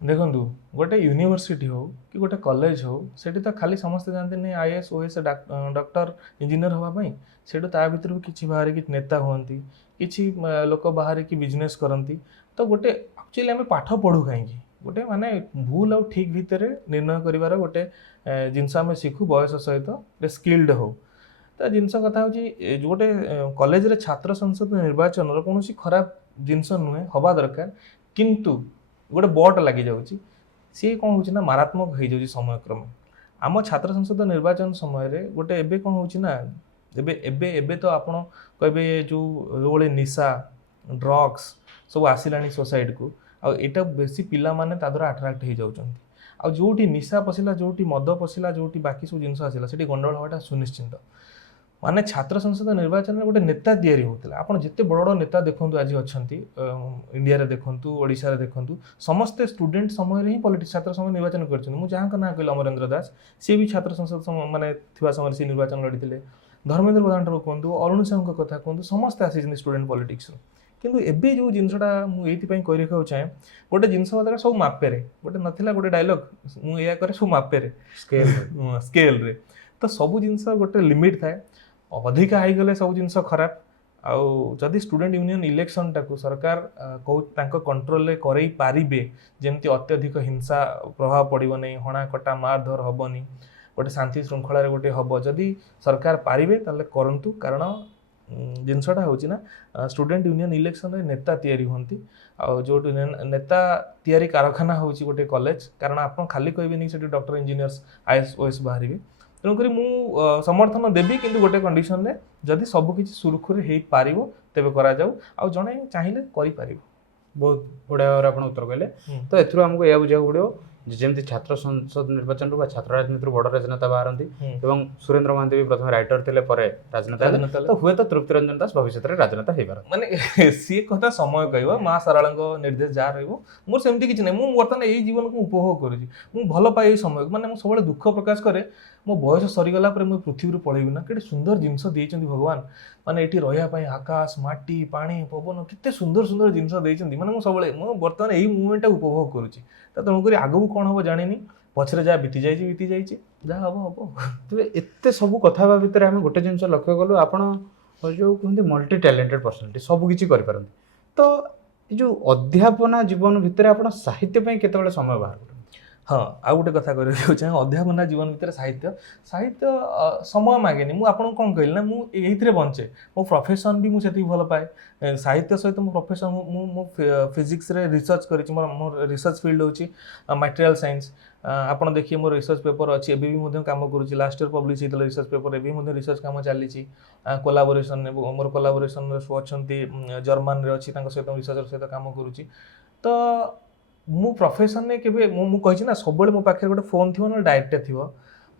देखंतु गोटे यूनिवर्सिटी हो कि गोटे कॉलेज हो सेठी तो खाली समस्त जानते नहीं आईएएस ओएस डॉक्टर इंजीनियर होबा पई सेठो ता भीतर भी किछि बाहर कि नेता होंती किछि लोक बाहर कि बिजनेस करंती तो गोटे एक्चुअली हमें पाठ पढ़ू कहीं गोटे माने भूल और ठीक भितर निर्णय करिवार गोटे जिनस आम शिखु बयस सहित स्किल्ड हो तो जिनस कथा होची गोटे कॉलेज रे छात्र संसद निर्वाचन रो कोनोसी खराब जिनस नुहे हवा दरकार किंतु गोटे बट लगी जाउची सी कोन होची ना मारात्मक हो जाउची समय क्रम आम छात्र संसद निर्वाचन समय रे गोटे एबे कोन होची ना एबे एबे एबे तो आपण कहबे जो ओले निशा ड्रग्स सब आसिलानी सोसाइटी को आ एटा बेसी पिला माने तादर अट्रैक्ट हो जाउचंती आ जोटी निशा पसिला जोटी मद पसिला जोटी बाकी सब जिंस आसिला सेठी गंडोळ होटा सुनिश्चित माने छात्र संसद निर्वाचन में गोटे नेता तैयारी होतिला आपण जत्ते बड़ नेता देखंतु आज अछंती इंडिया रे देखंतु ओडिसा रे देखंतु समस्त स्टूडेंट समय रे ही पॉलिटिक्स छात्र समय निर्वाचन करछन मु जहां का ना कहल अमरेंद्र दास से भी छात्र संसद माने थिवा समय से निर्वाचन लड़िथिले धर्मेंद्र प्रधान ठाकुर कहंतु अरुण साहू को कथा कहंतु समस्त आसी स्टूडेंट पॉलिटिक्स किंतु एबे जो जिनसटा मु एथि पई कहि रखौ चाहे गोटे जिनस बदला सब मापे रे गोटे नथिला गोटे डायलॉग मु एया करे सब मापे रे स्केल रे तो सब जिनस गोटे लिमिट थाए अधिका हाई गले सब जिनस खराब ଆଉ ଯଦି ଷ୍ଟୁଡେଣ୍ଟ ୟୁନିୟନ ଇଲେକ୍ସନଟାକୁ ସରକାର ତାଙ୍କ କଣ୍ଟ୍ରୋଲରେ କରେଇ ପାରିବେ, ଯେମିତି ଅତ୍ୟଧିକ ହିଂସା ପ୍ରଭାବ ପଡ଼ିବନି, ହଣାକଟା ମାରଧର ହେବନି, ଗୋଟେ ଶାନ୍ତି ଶୃଙ୍ଖଳାରେ ଗୋଟେ ହେବ, ଯଦି ସରକାର ପାରିବେ ତାହେଲେ କରନ୍ତୁ। କାରଣ ଜିନିଷଟା ହେଉଛି ନା ଷ୍ଟୁଡେଣ୍ଟ ୟୁନିୟନ ଇଲେକ୍ସନରେ ନେତା ତିଆରି ହୁଅନ୍ତି, ଆଉ ଯେଉଁଠି ନେତା ତିଆରି କାରଖାନା ହେଉଛି ଗୋଟେ କଲେଜ। କାରଣ ଆପଣ ଖାଲି କହିବେନି ସେଠି ଡକ୍ଟର ଇଞ୍ଜିନିୟର୍ସ IAS OAS ବାହାରିବେ। ତେଣୁକରି ମୁଁ ସମର୍ଥନ ଦେବି, କିନ୍ତୁ ଗୋଟେ କଣ୍ଡିସନରେ ଯଦି ସବୁକିଛି ସୁରୁଖୁରୁରେ ହେଇପାରିବ ତେବେ କରାଯାଉ, ଆଉ ଜଣେ ଚାହିଁଲେ କରିପାରିବ। ବହୁତ ବଢ଼ିଆ ଭାବରେ ଆପଣ ଉତ୍ତର କହିଲେ। ତ ଏଥିରୁ ଆମକୁ ଏହା ବୁଝିବାକୁ ପଡ଼ିବ ଯେ ଯେମିତି ଛାତ୍ର ସଂସଦ ନିର୍ବାଚନରୁ ବା ଛାତ୍ର ରାଜନୀତିରୁ ବଡ଼ ରାଜନେତା ବାହାରନ୍ତି ଏବଂ ସୁରେନ୍ଦ୍ର ମହାନ୍ତି ବି ପ୍ରଥମେ ରାଇଟର ଥିଲେ, ପରେ ରାଜନେତା ହେଲେ, ତ ହୁଏତ ତୃପ୍ତି ରଞ୍ଜନ ଦାସ ଭବିଷ୍ୟତରେ ରାଜନେତା ହେଇପାରନ୍ତି। ମାନେ ସିଏ କଥା ସମୟ କହିବ, ମା ଶାରଳାଙ୍କ ନିର୍ଦ୍ଦେଶ ଯାହା ରହିବ। ମୋର ସେମିତି କିଛି ନାହିଁ, ମୁଁ ବର୍ତ୍ତମାନ ଏଇ ଜୀବନକୁ ଉପଭୋଗ କରୁଛି, ମୁଁ ଭଲ ପାଏ ଏଇ ସମୟକୁ। ମାନେ ମୁଁ ସବୁବେଳେ ଦୁଃଖ ପ୍ରକାଶ କରେ ମୋ ବୟସ ସରିଗଲା ପରେ ମୁଁ ପୃଥିବୀରୁ ପଳେଇବି ନା। କେତେ ସୁନ୍ଦର ଜିନିଷ ଦେଇଛନ୍ତି ଭଗବାନ, ମାନେ ଏଠି ରହିବା ପାଇଁ ଆକାଶ, ମାଟି, ପାଣି, ପବନ, କେତେ ସୁନ୍ଦର ସୁନ୍ଦର ଜିନିଷ ଦେଇଛନ୍ତି। ମାନେ ମୁଁ ବର୍ତ୍ତମାନ ଏଇ ମୁଭମେଣ୍ଟଟା ଉପଭୋଗ କରୁଛି। ତ ତେଣୁକରି ଆଗକୁ କ'ଣ ହେବ ଜାଣିନି, ପଛରେ ଯାହା ବିତି ଯାଇଛି, ଯାହା ହେବ। ତେବେ ଏତେ ସବୁ କଥା ହେବା ଭିତରେ ଆମେ ଗୋଟେ ଜିନିଷ ଲକ୍ଷ୍ୟ କଲୁ, ଆପଣ ଯେଉଁ କୁହନ୍ତି ମଲ୍ଟି ଟ୍ୟାଲେଣ୍ଟେଡ୍ ପର୍ସନାଲିଟି, ସବୁ କିଛି କରିପାରନ୍ତି। ତ ଏ ଯେଉଁ ଅଧ୍ୟାପନା ଜୀବନ ଭିତରେ ଆପଣ ସାହିତ୍ୟ ପାଇଁ କେତେବେଳେ ସମୟ ବାହାର କରନ୍ତି? ହଁ, ଆଉ ଗୋଟେ କଥା କରିବାକୁ ଚାହେଁ, ଅଧ୍ୟାପନା ଜୀବନ ଭିତରେ ସାହିତ୍ୟ ସମୟ ମାଗେନି। ମୁଁ ଆପଣଙ୍କୁ କ'ଣ କହିଲି ନା, ମୁଁ ଏଇଥିରେ ବଞ୍ଚେ। ମୋ ପ୍ରଫେସନ୍ ବି ମୁଁ ସେତିକି ଭଲ ପାଏ। ସାହିତ୍ୟ ସହିତ ମୋ ପ୍ରଫେସନ୍, ମୁଁ ଫିଜିକ୍ସରେ ରିସର୍ଚ୍ଚ କରିଛି। ମୋର ରିସର୍ଚ୍ଚ ଫିଲ୍ଡ ହେଉଛି ମ୍ୟାଟେରିଆଲ ସାଇନ୍ସ। ଆପଣ ଦେଖିବେ ମୋର ରିସର୍ଚ୍ଚ ପେପର ଅଛି, ଏବେ ବି ମଧ୍ୟ କାମ କରୁଛି। ଲାଷ୍ଟ ଇୟର ପବ୍ଲିଶ ହେଇଥିଲା ରିସର୍ଚ୍ଚ ପେପର, ଏବେ ମଧ୍ୟ ରିସର୍ଚ୍ଚ କାମ ଚାଲିଛି। କୋଲାବୋରେସନରେ ମୋର କୋଲାବୋରେସନରେ ଅଛନ୍ତି, ଜର୍ମାନରେ ଅଛି, ତାଙ୍କ ସହିତ ରିସର୍ଚ୍ଚର ସହିତ କାମ କରୁଛି। ତ ମୁଁ ପ୍ରଫେସନରେ କେବେ ମୁଁ କହିଛି ନା, ସବୁବେଳେ ମୋ ପାଖରେ ଗୋଟେ ଫୋନ୍ ଥିବ, ନହେଲେ ଡାଏରୀଟେ ଥିବ।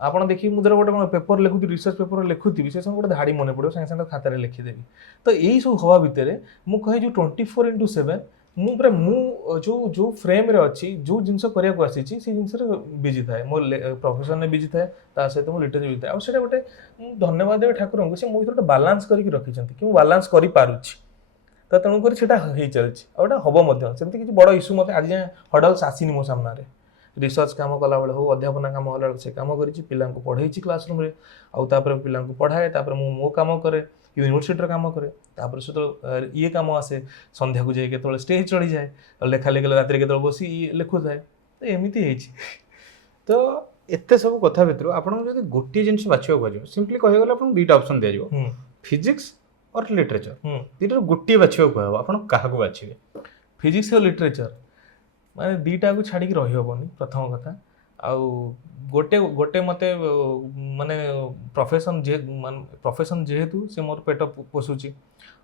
ଆପଣ ଦେଖିବି ମୁଁ ଧର ଗୋଟେ କ'ଣ ପେପର ଲେଖୁଥିବି, ରିସର୍ଚ୍ଚ ପେପର ଲେଖୁଥିବି, ସେ ସମୟ ଗୋଟେ ଧାଡ଼ି ମନେ ପଡ଼ିବ, ସାଙ୍ଗେ ସାଙ୍ଗେ ଖାତାରେ ଲେଖିଦେବି। ତ ଏଇ ସବୁ ହବା ଭିତରେ ମୁଁ କହେ ଯେଉଁ 24/7 ମୁଁ ଯେଉଁ ଫ୍ରେମ୍ରେ ଅଛି, ଯେଉଁ ଜିନିଷ କରିବାକୁ ଆସିଛି, ସେଇ ଜିନିଷରେ ବିଜି ଥାଏ। ମୋ ପ୍ରଫେସନରେ ବିଜି ଥାଏ, ତା ସହିତ ମୋ ଲିଟରେଚର ବିଜି ଥାଏ। ଆଉ ସେଇଟା ଗୋଟେ ମୁଁ ଧନ୍ୟବାଦ ଦେବି ଠାକୁରଙ୍କୁ, ସେ ମୋ ଭିତରେ ଗୋଟେ ବାଲାନ୍ସ କରିକି ରଖିଛନ୍ତି, କି ମୁଁ ବାଲାନ୍ସ କରିପାରୁଛି। ତ ତେଣୁକରି ସେଇଟା ହେଇ ଚାଲିଛି, ଆଉ ଏଇଟା ହେବ ମଧ୍ୟ। ସେମିତି କିଛି ବଡ଼ ଇସ୍ୟୁ ମୋତେ ଆଜି ଯାଏଁ ହର୍ଡଲ୍ସ ଆସିନି ମୋ ସାମ୍ନାରେ। ରିସର୍ଚ୍ଚ କାମ କଲାବେଳେ ହଉ, ଅଧ୍ୟାପନା କାମ କଲାବେଳେ ସେ କାମ କରିଛି, ପିଲାଙ୍କୁ ପଢ଼େଇଛି କ୍ଲାସରୁମ୍ରେ, ଆଉ ତାପରେ ପିଲାଙ୍କୁ ପଢ଼ାଏ, ତାପରେ ମୁଁ ମୋ କାମ କରେ, ୟୁନିଭର୍ସିଟିର କାମ କରେ, ତାପରେ ସେତେବେଳେ ଇଏ କାମ ଆସେ, ସନ୍ଧ୍ୟାକୁ ଯାଇ କେତେବେଳେ ଷ୍ଟେଜ୍ ଚଢ଼ିଯାଏ, ଲେଖା ଲେଖିଲେ ରାତିରେ କେତେବେଳେ ବସି ଲେଖୁଥାଏ। ତ ଏମିତି ହେଇଛି। ତ ଏତେ ସବୁ କଥା ଭିତରୁ ଆପଣଙ୍କୁ ଯଦି ଗୋଟିଏ ଜିନିଷ ବାଛିବାକୁ କୁହାଯିବ, ସିମ୍ପଲି କହିବାକୁ ଗଲେ ଆପଣଙ୍କୁ ଦୁଇଟା ଅପସନ୍ ଦିଆଯିବ, ଫିଜିକ୍ସ ଅର୍ ଲିଟରେଚର, ଦୁଇଟାରୁ ଗୋଟିଏ ବାଛିବାକୁ କୁହାଯିବ, ଆପଣ କାହାକୁ ବାଛିବେ? ଫିଜିକ୍ସ ଆଉ ଲିଟରେଚର, ମାନେ ଦୁଇଟାକୁ ଛାଡ଼ିକି ରହିହେବନି ପ୍ରଥମ କଥା। ଆଉ ଗୋଟେ ମୋତେ ମାନେ ପ୍ରଫେସନ୍ ଯେହେତୁ ସେ ମୋର ପେଟ ପୋଷୁଛି,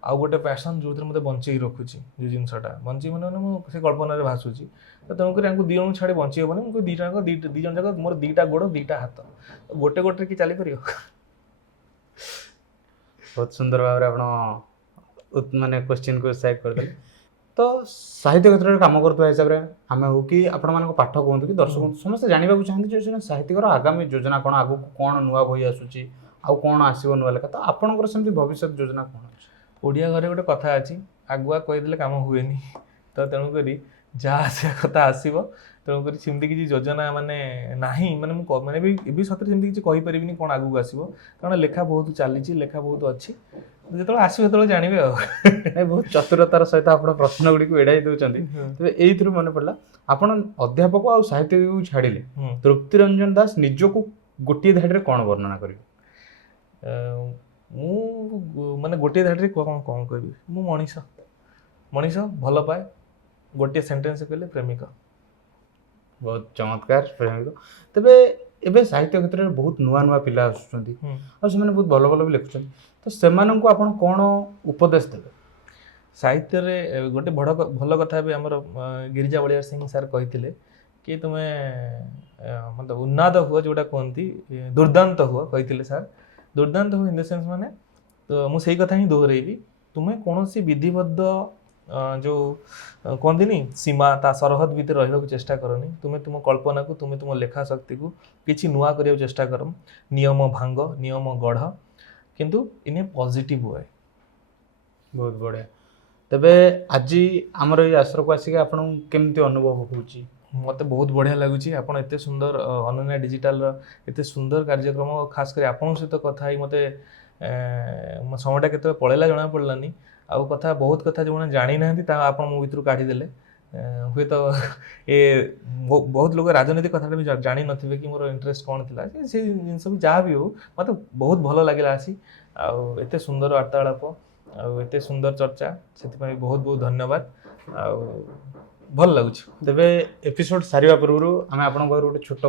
ଆଉ ଗୋଟେ ପ୍ୟାସନ୍ ଯେଉଁଥିରେ ମୋତେ ବଞ୍ଚେଇକି ରଖୁଛି, ଯେଉଁ ଜିନିଷଟା ମାନେ ମୁଁ ସେ କଳ୍ପନାରେ ଭାସୁଛି। ତ ତେଣୁକରି ଆମକୁ ଦୁଇ ଜଣଙ୍କୁ ଛାଡ଼ି ବଞ୍ଚି ହେବନି। ମୁଁ ଦୁଇ ଜଣ ଯାକ ମୋର ଦୁଇଟା ଗୋଡ଼, ଦୁଇଟା ହାତ, ଗୋଟେରେ କି ଚାଲିପାରିବ? ବହୁତ ସୁନ୍ଦର ଭାବରେ ଆପଣ ମାନେ କ୍ୱେଶ୍ଚିନ୍କୁ ସାଇଡ୍ କରିଦେଲେ। ତ ସାହିତ୍ୟ କ୍ଷେତ୍ରରେ କାମ କରୁଥିବା ହିସାବରେ ଆମେ ହଉ କି ଆପଣମାନଙ୍କ ପାଠ କୁହନ୍ତୁ କି ଦର୍ଶକ କୁହନ୍ତୁ, ସମସ୍ତେ ଜାଣିବାକୁ ଚାହାନ୍ତି ଯେ ଜଣେ ସାହିତ୍ୟିକର ଆଗାମୀ ଯୋଜନା କ'ଣ, ଆଗକୁ କ'ଣ ନୂଆ ବହି ଆସୁଛି, ଆଉ କ'ଣ ଆସିବ ନୂଆ ଲେଖା। ତ ଆପଣଙ୍କର ସେମିତି ଭବିଷ୍ୟତ ଯୋଜନା କ'ଣ ଅଛି? ଓଡ଼ିଆ ଘରେ ଗୋଟେ କଥା ଅଛି, ଆଗୁଆ କହିଦେଲେ କାମ ହୁଏନି। ତ ତେଣୁକରି ଯାହା ଆସିବା କଥା ଆସିବ। ତେଣୁକରି ସେମିତି କିଛି ଯୋଜନା ମାନେ ନାହିଁ। ମାନେ ମୁଁ ଏବେ ସତରେ ସେମିତି କିଛି କହିପାରିବିନି କ'ଣ ଆଗକୁ ଆସିବ, କାରଣ ଲେଖା ବହୁତ ଚାଲିଛି, ଲେଖା ବହୁତ ଅଛି। ଯେତେବେଳେ ଆସିବ ସେତେବେଳେ ଜାଣିବେ ଆଉ। ବହୁତ ଚତୁରତାର ସହିତ ଆପଣ ପ୍ରଶ୍ନ ଗୁଡ଼ିକୁ ଏଡ଼ାଇ ଦେଉଛନ୍ତି। ତେବେ ଏଇଥିରୁ ମନେ ପଡ଼ିଲା, ଆପଣ ଅଧ୍ୟାପକ ଆଉ ସାହିତ୍ୟକୁ ଛାଡ଼ିଲେ ତୃପ୍ତି ରଞ୍ଜନ ଦାସ ନିଜକୁ ଗୋଟିଏ ଧାଡ଼ିରେ କ'ଣ ବର୍ଣ୍ଣନା କରିବେ? ମୁଁ ମାନେ ଗୋଟିଏ ଧାଡ଼ିରେ କ'ଣ କହିବି, ମୁଁ ମଣିଷ ଭଲ ପାଏ। ଗୋଟିଏ ସେଣ୍ଟେନ୍ସ କହିଲେ ପ୍ରେମିକ। ବହୁତ ଚମତ୍କାର, ପ୍ରେମିକ। ତେବେ ଏବେ ସାହିତ୍ୟ କ୍ଷେତ୍ରରେ ବହୁତ ନୂଆ ନୂଆ ପିଲା ଆସୁଛନ୍ତି, ଆଉ ସେମାନେ ବହୁତ ଭଲ ଭଲ ବି ଲେଖୁଛନ୍ତି। ତ ସେମାନଙ୍କୁ ଆପଣ କ'ଣ ଉପଦେଶ ଦେବେ? ସାହିତ୍ୟରେ ଗୋଟେ ଭଲ କଥା ବି ଆମର ଗିରିଜା ବଳିଆର ସିଂ ସାର୍ କହିଥିଲେ କି ତୁମେ ମତେ ଉନ୍ନାଦ ହୁଅ, ଯେଉଁଟା କୁହନ୍ତି ଦୁର୍ଦାନ୍ତ ହୁଅ କହିଥିଲେ ସାର୍। ଦୁର୍ଦାନ୍ତ ହୁଅ ଇନ୍ ଦ ସେନ୍ସ ମାନେ, ତ ମୁଁ ସେଇ କଥା ହିଁ ଦୋହରେଇବି। ତୁମେ କୌଣସି ବିଧିବଦ୍ଧ ଯେଉଁ କୁହନ୍ତିନି ସୀମା, ତା ସରହଦ ଭିତରେ ରହିବାକୁ ଚେଷ୍ଟା କରନି। ତୁମେ ତୁମ କଳ୍ପନାକୁ, ତୁମ ଲେଖା ଶକ୍ତିକୁ କିଛି ନୂଆ କରିବାକୁ ଚେଷ୍ଟା କର। ନିୟମ ଭାଙ୍ଗ, ନିୟମ ଗଢ଼, କିନ୍ତୁ ଇନ୍ ଏ ପଜିଟିଭ୍ ୱେ। ବହୁତ ବଢ଼ିଆ। ତେବେ ଆଜି ଆମର ଏଇ ଆଶ୍ରମକୁ ଆସିକି ଆପଣଙ୍କୁ କେମିତି ଅନୁଭବ ହେଉଛି? ମୋତେ ବହୁତ ବଢ଼ିଆ ଲାଗୁଛି। ଆପଣ ଏତେ ସୁନ୍ଦର ଅନନ୍ୟା ଡିଜିଟାଲର ଏତେ ସୁନ୍ଦର କାର୍ଯ୍ୟକ୍ରମ, ଖାସ୍ କରି ଆପଣଙ୍କ ସହିତ କଥା ହେଇ ମୋତେ ସମୟଟା କେତେବେଳେ ପଳେଇଲା ଜଣା ପଡ଼ିଲାନି। ଆଉ ବହୁତ କଥା ଯେଉଁମାନେ ଜାଣିନାହାନ୍ତି ତାହା ଆପଣ ମୋ ଭିତରୁ କାଢ଼ିଦେଲେ। ହୁଏତ ଏ ବହୁତ ଲୋକ ରାଜନୀତି କଥାଟା ବି ଜାଣିନଥିବେ କି ମୋର ଇଣ୍ଟରେଷ୍ଟ କ'ଣ ଥିଲା। ସେଇ ଜିନିଷ ବି ଯାହା ବି ହଉ ମୋତେ ବହୁତ ଭଲ ଲାଗିଲା ଆସି। ଆଉ ଏତେ ସୁନ୍ଦର ବାର୍ତ୍ତାଳାପ ଆଉ ଏତେ ସୁନ୍ଦର ଚର୍ଚ୍ଚା, ସେଥିପାଇଁ ବହୁତ ବହୁତ ଧନ୍ୟବାଦ। ଆଉ ଭଲ ଲାଗୁଛି। ତେବେ ଏପିସୋଡ୍ ସାରିବା ପୂର୍ବରୁ ଆମେ ଆପଣଙ୍କ ଗୋଟେ ଛୋଟ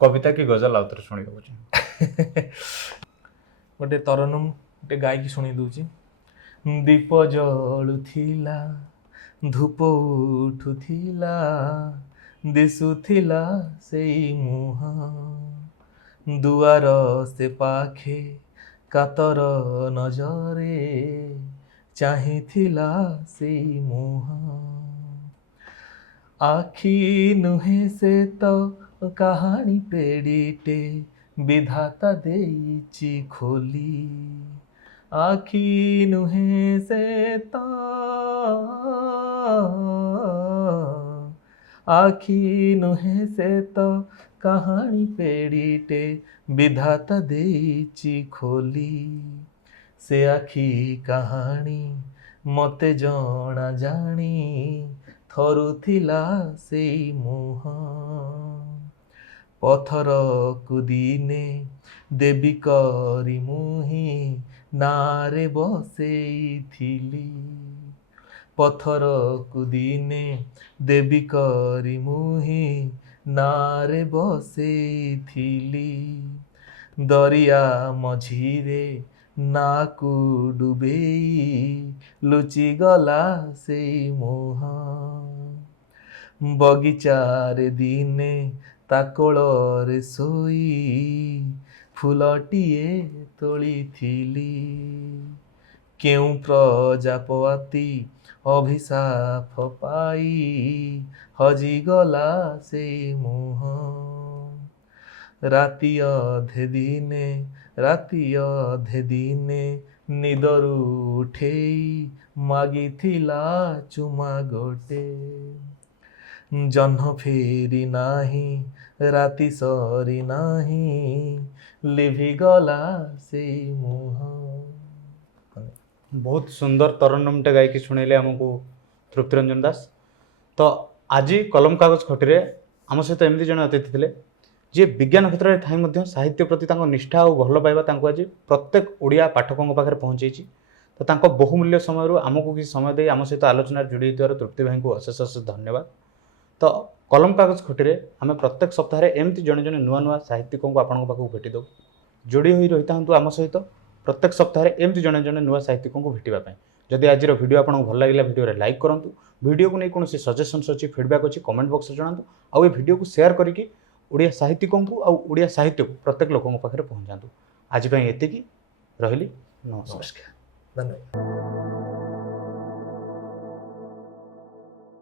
କବିତା କି ଗଜଲ ଆଉଥରେ ଶୁଣିବାକୁ ଚାହୁଁ। ଗୋଟେ ତରନୁମ ଗୋଟେ ଗାଇକି ଶୁଣି ଦଉଛି। ଦୀପ ଜଳୁଥିଲା, ଧୂପ ଉଠୁଥିଲା, ଦିଶୁଥିଲା ସେଇ ମୁହଁ, ଦୁଆର ସେ ପାଖେ କାତର ନଜରେ ଚାହିଁଥିଲା ସେଇ ମୁହଁ। ଆଖି ନୁହେଁ ସେ ତ କାହାଣୀ ପେଡ଼ିଟେ ବିଧାତା ଦେଇଛି ଖୋଲି। ଆଖି ନୁହେଁ ସେ ତ, ଆଖି ନୁହେଁ ସେ ତ କାହାଣୀ ପେଡ଼ିଟେ ବିଧାତା ଦେଇଛି ଖୋଲି। ସେ ଆଖି କାହାଣୀ ମତେ ଜଣା ଜାଣି ଥରୁଥିଲା ସେଇ ମୁହଁ। ପଥରକୁ ଦିନେ ଦେବୀ କରି ମୁହିଁ ନାରେ ବସେଇଥିଲି। ପଥରକୁ ଦିନେ ଦେବୀ କରି ମୁହିଁ ନାରେ ବସେଇଥିଲି। ଦରିଆ ମଝିରେ ନାକୁ ଡୁବେଇ ଲୁଚିଗଲା ସେଇ ମୁହଁ। ବଗିଚାରେ ଦିନେ ତା କୋଳରେ ଶୋଇ ଫୁଲଟିଏ ତୋଳିଥିଲି। କେଉଁ ପ୍ରଜାପତି ଅଭିଶାପ ପାଇ ହଜିଗଲା ସେଇ ମୁହଁ। ରାତି ଅଧେ ଦିନେ ନିଦରୁ ଉଠେଇ ମାଗିଥିଲା ଚୁମା ଗୋଟେ। ଜହ୍ନ ଫେରି ନାହିଁ, ରାତି ସରି ନାହିଁ, ଲିଭିଗଲା ସେଇ ମୁହଁ। ବହୁତ ସୁନ୍ଦର ତରନ୍ନୁମଟେ ଗାଇକି ଶୁଣେଇଲେ ଆମକୁ ତୃପ୍ତିରଞ୍ଜନ ଦାସ। ତ ଆଜି କଲମ କାଗଜ ଖଟିରେ ଆମ ସହିତ ଏମିତି ଜଣେ ଅତିଥି ଥିଲେ ଯିଏ ବିଜ୍ଞାନ କ୍ଷେତ୍ରରେ ଥାଇ ମଧ୍ୟ ସାହିତ୍ୟ ପ୍ରତି ତାଙ୍କ ନିଷ୍ଠା ଆଉ ଭଲ ପାଇବା ତାଙ୍କୁ ଆଜି ପ୍ରତ୍ୟେକ ଓଡ଼ିଆ ପାଠକଙ୍କ ପାଖରେ ପହଞ୍ଚେଇଛି। ତ ତାଙ୍କ ବହୁମୂଲ୍ୟ ସମୟରୁ ଆମକୁ କିଛି ସମୟ ଦେଇ ଆମ ସହିତ ଆଲୋଚନାରେ ଯୋଡ଼ି ହୋଇଥିବାରୁ ତୃପ୍ତି ଭାଇଙ୍କୁ ଅଶେଷ ଅଶେଷ ଧନ୍ୟବାଦ। ତ କଲମ କାଗଜ ଖଟିରେ ଆମେ ପ୍ରତ୍ୟେକ ସପ୍ତାହରେ ଏମିତି ଜଣେ ଜଣେ ନୂଆ ନୂଆ ସାହିତ୍ୟିକଙ୍କୁ ଆପଣଙ୍କ ପାଖକୁ ଭେଟିଦେବୁ। ଯୋଡ଼ି ହୋଇ ରହିଥାନ୍ତୁ ଆମ ସହିତ ପ୍ରତ୍ୟେକ ସପ୍ତାହରେ ଏମିତି ଜଣେ ଜଣେ ନୂଆ ସାହିତ୍ୟିକଙ୍କୁ ଭେଟିବା ପାଇଁ। ଯଦି ଆଜିର ଭିଡ଼ିଓ ଆପଣଙ୍କୁ ଭଲ ଲାଗିଲା ଭିଡ଼ିଓରେ ଲାଇକ୍ କରନ୍ତୁ। ଭିଡ଼ିଓକୁ ନେଇ କୌଣସି ସଜେସନ୍ସ ଅଛି, ଫିଡ଼ବ୍ୟାକ୍ ଅଛି, କମେଣ୍ଟ ବକ୍ସରେ ଜଣାନ୍ତୁ। ଆଉ ଏ ଭିଡ଼ିଓକୁ ସେୟାର କରିକି ଓଡ଼ିଆ ସାହିତ୍ୟିକଙ୍କୁ ଆଉ ଓଡ଼ିଆ ସାହିତ୍ୟକୁ ପ୍ରତ୍ୟେକ ଲୋକଙ୍କ ପାଖରେ ପହଞ୍ଚାନ୍ତୁ। ଆଜି ପାଇଁ ଏତିକି, ରହିଲି, ନମସ୍କାର। ଧନ୍ୟବାଦ।